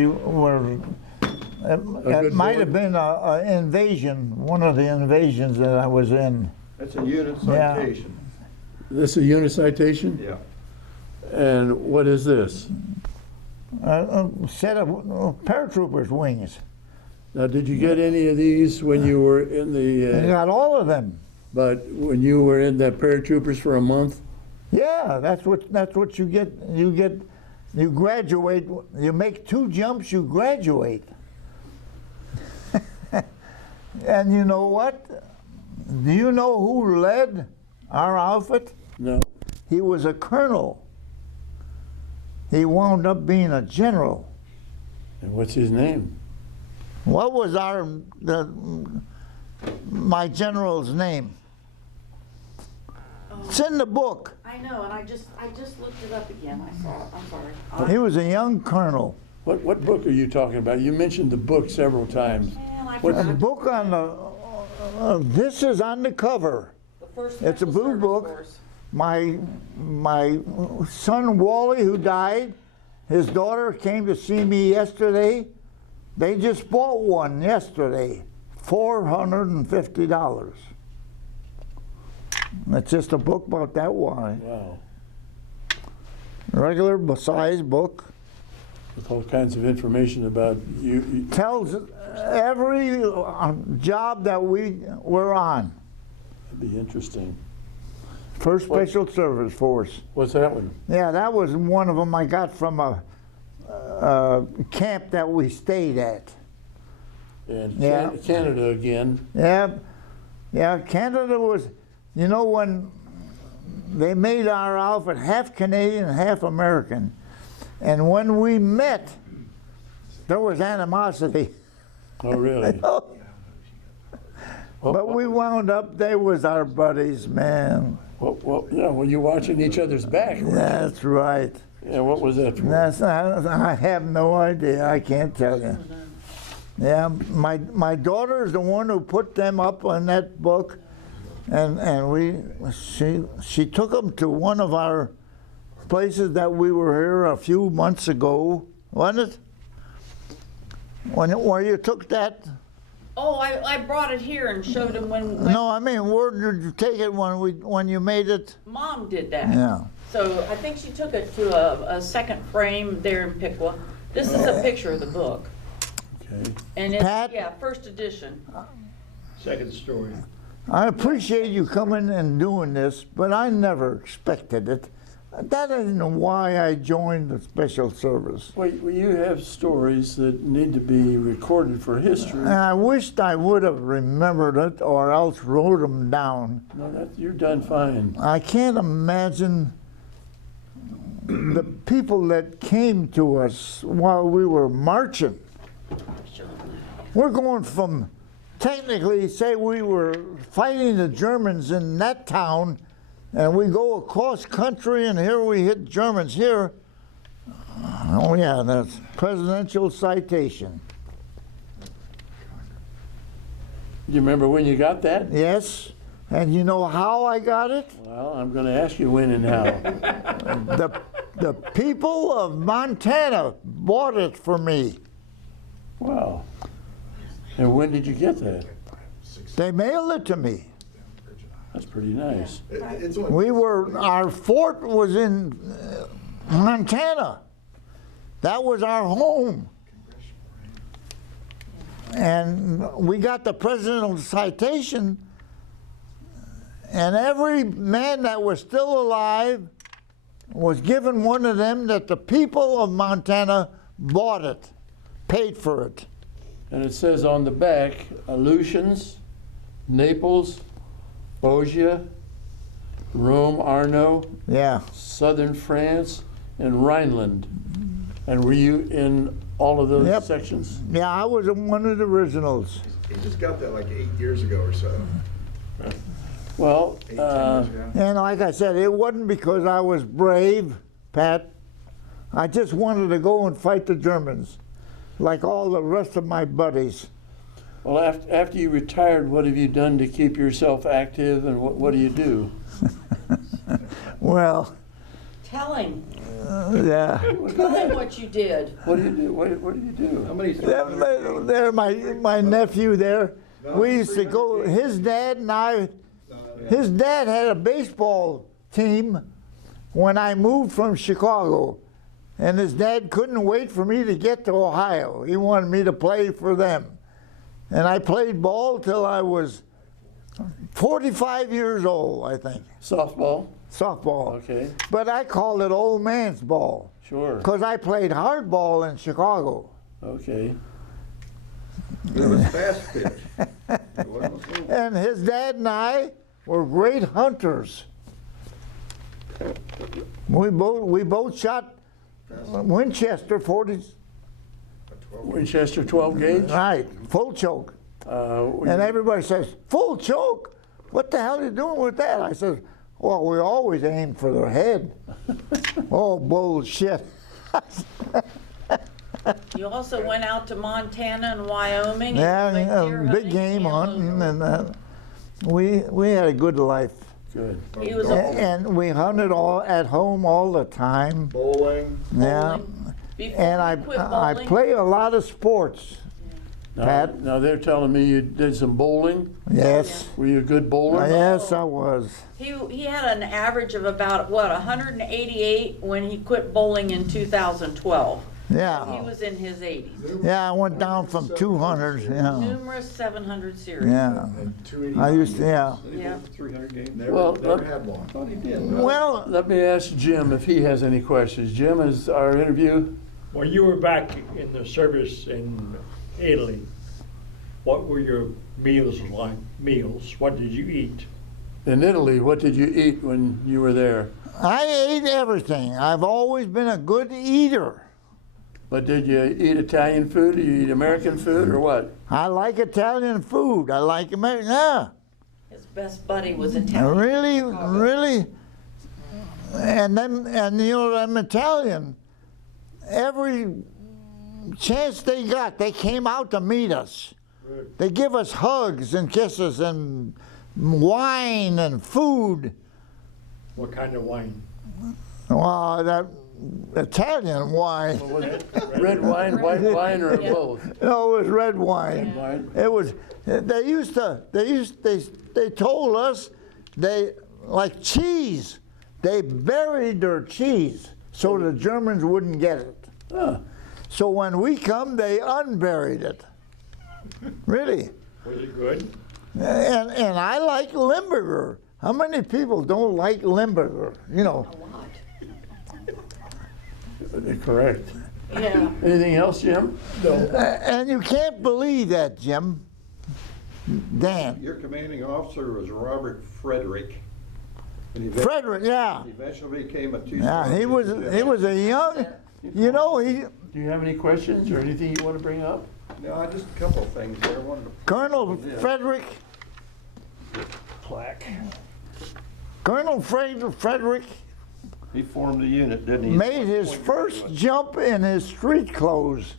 good might boy? have been a invasion, one of the invasions that I was in. That's a unit Yeah. citation. This a unit citation? Yeah. And what is this? A set of paratroopers' wings. Now, did you get any of these when you were in I the, got all of them. but when you were in the paratroopers for a month? Yeah, that's what you get. You graduate. You make 2 jumps, you graduate. And you know what? Do you know who led our outfit? No. He was a colonel. He wound up being a general. And what's his name? What was my general's name? It's in the book. I know, and I just looked it up again. I saw it. I'm sorry. He was a young colonel. What book are you talking about? You mentioned the book several times. Man, I A forgot. book on the. This is on the cover. The first It's a Special blue Service book. Force. My son Wally, who died, his daughter came to see me yesterday. They just bought one yesterday, $450. It's just a book about that wine. Wow. Regular size book. With all kinds of information about you. Tells every job that we were on. That'd be interesting. First Special Service Force. What's that one? Yeah, that was one of them I got from a camp that we stayed at. And Yeah. Canada again. Yeah, Canada was, you know, when they made our outfit half Canadian, half American. And when we met, there was animosity. Oh, really? But we wound up, they was our buddies, man. Well, yeah, when you're watching each other's back. That's right. Yeah, what was that for? I have no idea. I can't tell you. Yeah, my daughter is the one who put them up on that book, and she took them to one of our places that we were here a few months ago, wasn't it? Where you took that? Oh, I brought it here and showed him when No, I mean, where did you take it when you made it? Mom did that. Yeah. So I think she took it to a second frame there in Piqua. This is a picture of the book. Okay. And it's, Pat? yeah, first edition. Second story. I appreciate you coming and doing this, but I never expected it. That isn't why I joined the Special Service. Well, you have stories that need to be recorded for history. And I wished I would have remembered it or else wrote them down. No, you're done fine. I can't imagine the people that came to us while we were marching. We're going from, technically, say we were fighting the Germans in that town, and we go across country, and here we hit Germans here. Oh yeah, that's presidential citation. Do you remember when you got that? Yes, and you know how I got it? Well, I'm going to ask you when and how. The people of Montana bought it for me. Wow. And when did you get that? They mailed it to me. That's pretty nice. Our fort was in Montana. That was our home. And we got the presidential citation, and every man that was still alive was given one of them that the people of Montana bought it, paid for it. And it says on the back, Aleutians, Naples, Boryca, Rome, Arno, Yeah. southern France, and Rhineland. And were you in all of those Yep. sections? Yeah, I was one of the originals. He just got that like 8 years ago or so. Well, 8, 10 years ago. And like I said, it wasn't because I was brave, Pat. I just wanted to go and fight the Germans, like all the rest of my buddies. well, after you retired, what have you done to keep yourself active, and what do you do? Well, Tell him, yeah. tell him what you did. What do you do? What do you do? How many? There, my nephew there. We used to go. His dad and I. His dad had a baseball team when I moved from Chicago, and his dad couldn't wait for me to get to Ohio. He wanted me to play for them, and I played ball till I was 45 years old, I think. Softball? Softball. Okay, But I called it old man's ball sure. because I played hardball in Chicago. Okay. It was fast pitch. It wasn't slow. And his dad and I were great hunters. We both shot Winchester 40, Winchester 12 gauge? right, full choke. We- And everybody says, full choke? What the hell are you doing with that? I said, well, we always aim for their head. Oh, bullshit. You also went out to Montana and Wyoming. Yeah, and went deer big hunting, game hunting, antelope. and we had a good life. Good. He was And we hunted all at home all the time. Bowling. Yeah. Before And you quit I bowling, play a lot of sports. Pat? Now they're telling me you did some bowling. Yes. Were you a good bowler? Yes, I was. he had an average of about, what, 188 when he quit bowling in 2012. He Yeah. was in his 80s. Yeah, I went down from 200. Yeah. Numerous 700 series. Yeah. And 289. I used to, yeah. Did he Yeah. bowl 300 games? Well, Never had one. Thought he did. Well, Let me ask Jim if he has any questions. Jim, is our interview? When you were back in the service in Italy, what were your meals like? Meals? What did you eat? In Italy, what did you eat when you were there? I ate everything. I've always been a good eater. But did you eat Italian food, or you eat American food, or what? I like Italian food. I like American. Yeah. His best buddy was I Italian. really, really. And you know, I'm Italian. Every chance they got, they came out to meet us. They give us hugs and kisses and wine and food. What kind of wine? Well, that Italian wine. Was it red wine, white wine, or Yeah. both? No, it was red wine. Wine? It was. They told us they like cheese. They buried their cheese so the Germans wouldn't get it. Huh. So when we come, they unburied it. Really. Was it good? And I like Limburger. How many people don't like Limburger? You know. A lot. Correct. Yeah. Anything else, Jim? And you can't believe that, Jim. Dan. Your commanding officer was Robert Frederick. And he Frederick, yeah. eventually became a two-star. Yeah, he was a young, you know, he, Do you have any questions or anything you want to bring up? No, just a couple of things there. I wanted to. Colonel Frederick, Plaque. Colonel Frederick He formed a unit, didn't he? made his first jump in his street clothes.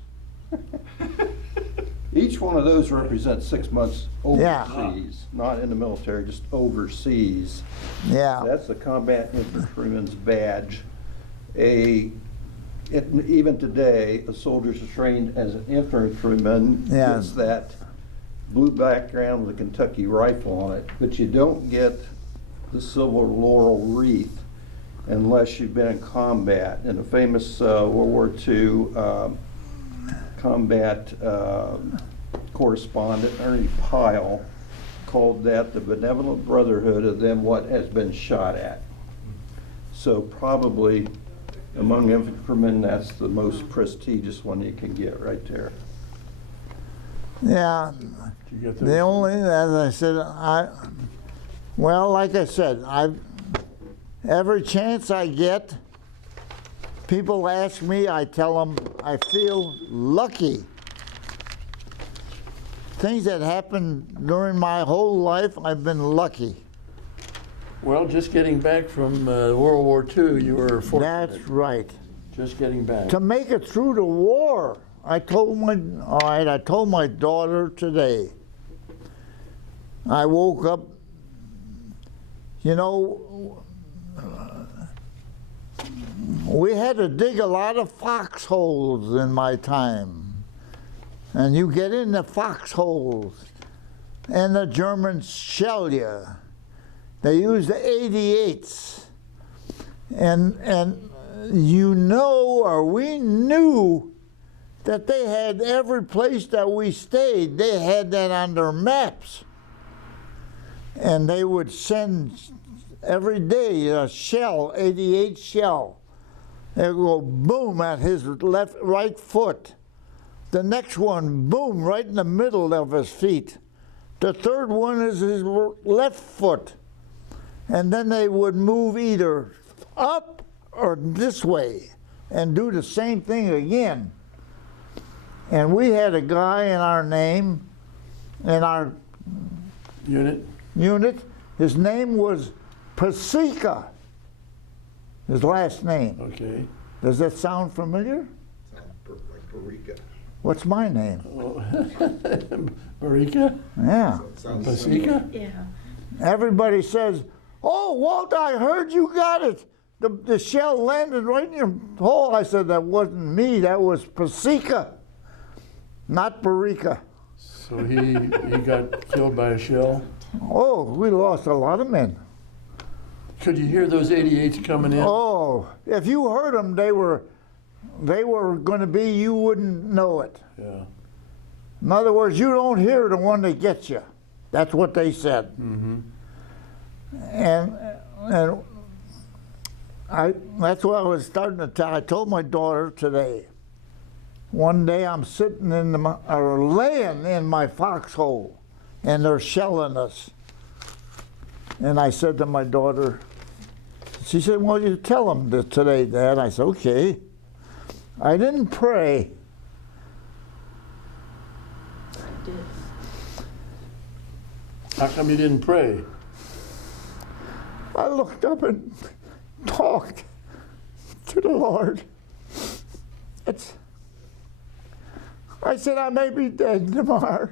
Each one of those represents 6 months Yeah. overseas, not in the military, just overseas. Yeah, That's the combat infantryman's badge. Even today, a soldier is trained as an infantryman, Yeah. gets that blue background with a Kentucky rifle on it, but you don't get the silver laurel wreath unless you've been in combat. And a famous World War II combat correspondent, Ernie Pyle, called that the benevolent brotherhood of them what has been shot at. So probably among infantrymen, that's the most prestigious one you can get right there. yeah. Did you get The those? only, as I said, well, like I said, every chance I get, people ask me, I tell them I feel lucky. Things that happened during my whole life, I've been lucky. Well, just getting back from World War II, you were fortunate. That's right. Just getting back. To make it through the war, I told my daughter today. I woke up, you know, we had to dig a lot of foxholes in my time. And you get in the foxholes, and the Germans shell you. They use the 88s. And you know, or we knew that they had every place that we stayed, they had that on their maps. And they would send every day a shell, 88 shell. They would go boom at his right foot. The next one, boom, right in the middle of his feet. The third one is his left foot. And then they would move either up or this way and do the same thing again. And we had a guy in our name, in our Unit? His name was Pasika, his last name. Okay. Does that sound familiar? Like Boryca. What's my name? Boryca? Yeah. Pasika? Yeah. Everybody says, "Oh, Walt, I heard you got it. The shell landed right in your hole." I said, "That wasn't me. That was Pasika, not Boryca." So he got killed by a shell? Oh, we lost a lot of men. Could you hear those 88s coming in? Oh, if you heard them, they were going to be, you wouldn't know it. Yeah. In other words, you don't hear the one that gets you. That's what they said. Mm-hmm. And that's what I was starting to tell. I told my daughter today. One day I'm sitting or laying in my foxhole, and they're shelling us. And I said to my daughter, she said, "Well, you tell them this today, Dad." I said, "Okay." I didn't pray. I did. How come you didn't pray? I looked up and talked to the Lord. I said, "I may be dead tomorrow,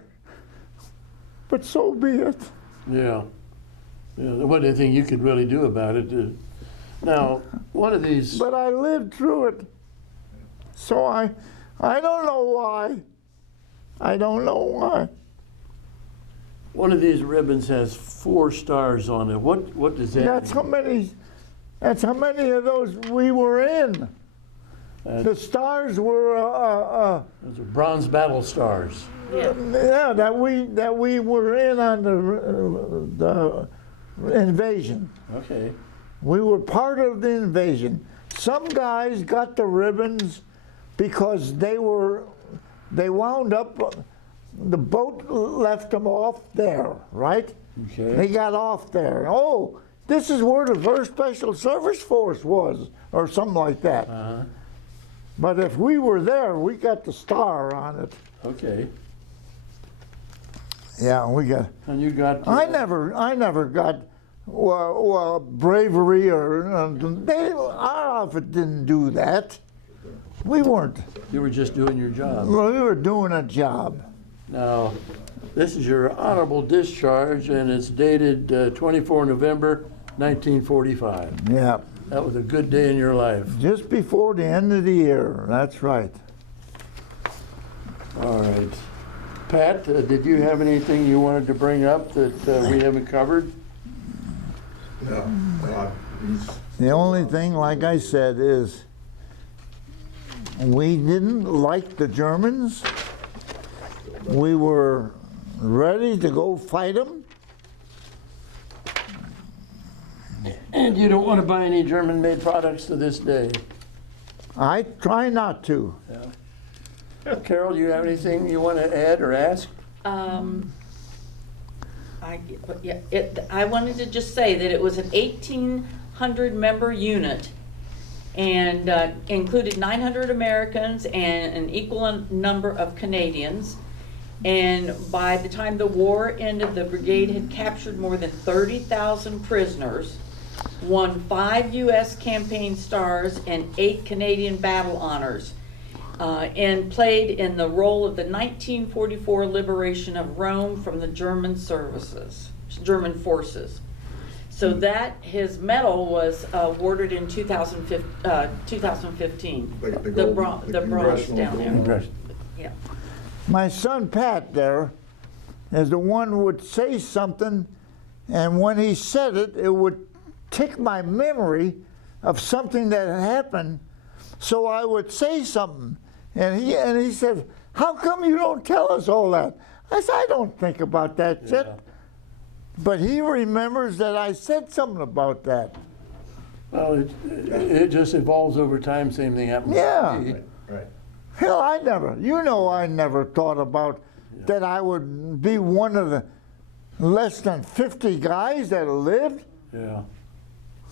but so be it." Yeah. Yeah. There wasn't anything you could really do about it. Now, one of these. But I lived through it. So I don't know why. I don't know why. One of these ribbons has 4 stars on it. What does that mean? That's how many of those we were in. The stars were Those are bronze battle stars. Yeah. that we were in on the invasion. Okay. We were part of the invasion. Some guys got the ribbons because they wound up, the boat left them off there, right? Okay. They got off there. Oh, this is where the First Special Service Force was, or something like that. Uh-huh. But if we were there, we got the star on it. Okay. Yeah, we got. And you got. I never got bravery or our outfit didn't do that. We weren't. You were just doing your job. We were doing a job. Now, this is your honorable discharge, and it's dated 24 November 1945. Yeah, That was a good day in your life. just before the end of the year. That's right. All right. Pat, did you have anything you wanted to bring up that we haven't covered? No, The only thing, like I said, is we didn't like the Germans. We were ready to go fight them. And you don't want to buy any German-made products to this day? I try not to. Carol, do you have anything you want to add or ask? I wanted to just say that it was an 1,200-member unit and included 900 Americans and an equal number of Canadians. And by the time the war ended, the brigade had captured more than 30,000 prisoners, won 5 U.S. campaign stars and 8 Canadian battle honors, and played in the role of the 1944 liberation of Rome from the German forces. So that his medal was awarded in 2015. The bronze down there. Yeah. My son Pat there is the one who would say something, and when he said it, it would tick my memory of something that had happened. So I would say something, and he said, "How come you don't tell us all that?" I said, "I don't think about that yet." Yeah. But he remembers that I said something about that. Well, it just evolves over time. Same thing happens. Yeah. to me. Right. Hell, I never thought about that I would be one of the less than 50 guys that lived. Yeah.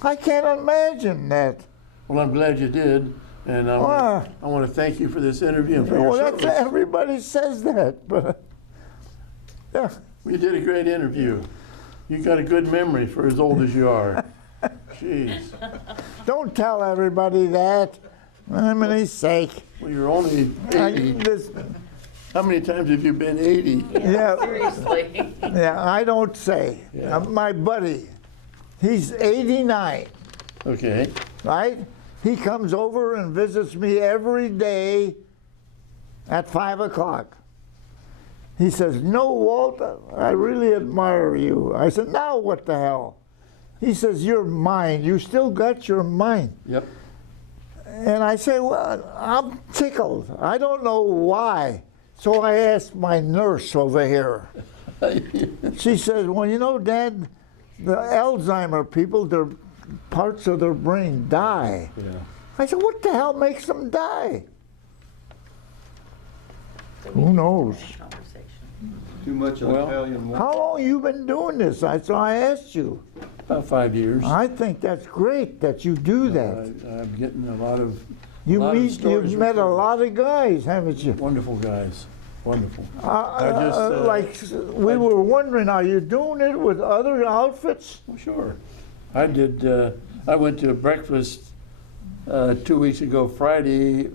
I can't imagine that. Well, I'm glad you did, and I want to thank you for this interview and for your Well, service. everybody says that, but yeah. You did a great interview. You got a good memory for as old as you are. Jeez. Don't tell everybody that. For meany's sake. Well, you're only 80. How many times have you been 80? Yeah, Seriously. yeah, I don't say. Yeah. My buddy, he's 89, Okay. right? He comes over and visits me every day at 5 o'clock. He says, "No, Walter, I really admire you." I said, "Now what the hell?" He says, "Your mind, you still got your mind." Yep. And I say, "Well, I'm tickled. I don't know why." So I asked my nurse over here. She says, "Well, you know, Dad, the Alzheimer people, their parts of their brain die." Yeah. I said, "What the hell makes them die?" Who knows? Too much Well, Italian wine. How long you been doing this? So I asked you. About 5 years. I think that's great that you do that. I'm getting a lot of You've stories met a referred. lot of guys, haven't you? Wonderful guys. Wonderful. I just, Like we were wondering, are you doing it with other outfits? Well, sure. I did. I went to a breakfast 2 weeks ago, Friday,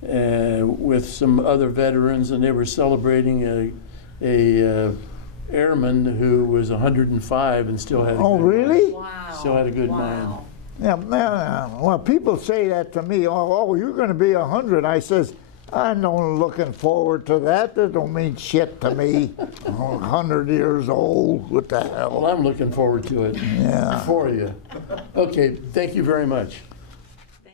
with some other veterans, and they were celebrating a airman who was 105 and still had. A Oh, good really? Wow. Still had a good mind. Wow. Yeah, well, people say that to me. Oh, you're going to be 100. I says, I'm not looking forward to that. That don't mean shit to me. 100 years old. What the hell? Well, I'm looking forward to it. Yeah. For you. Okay. Thank you very much.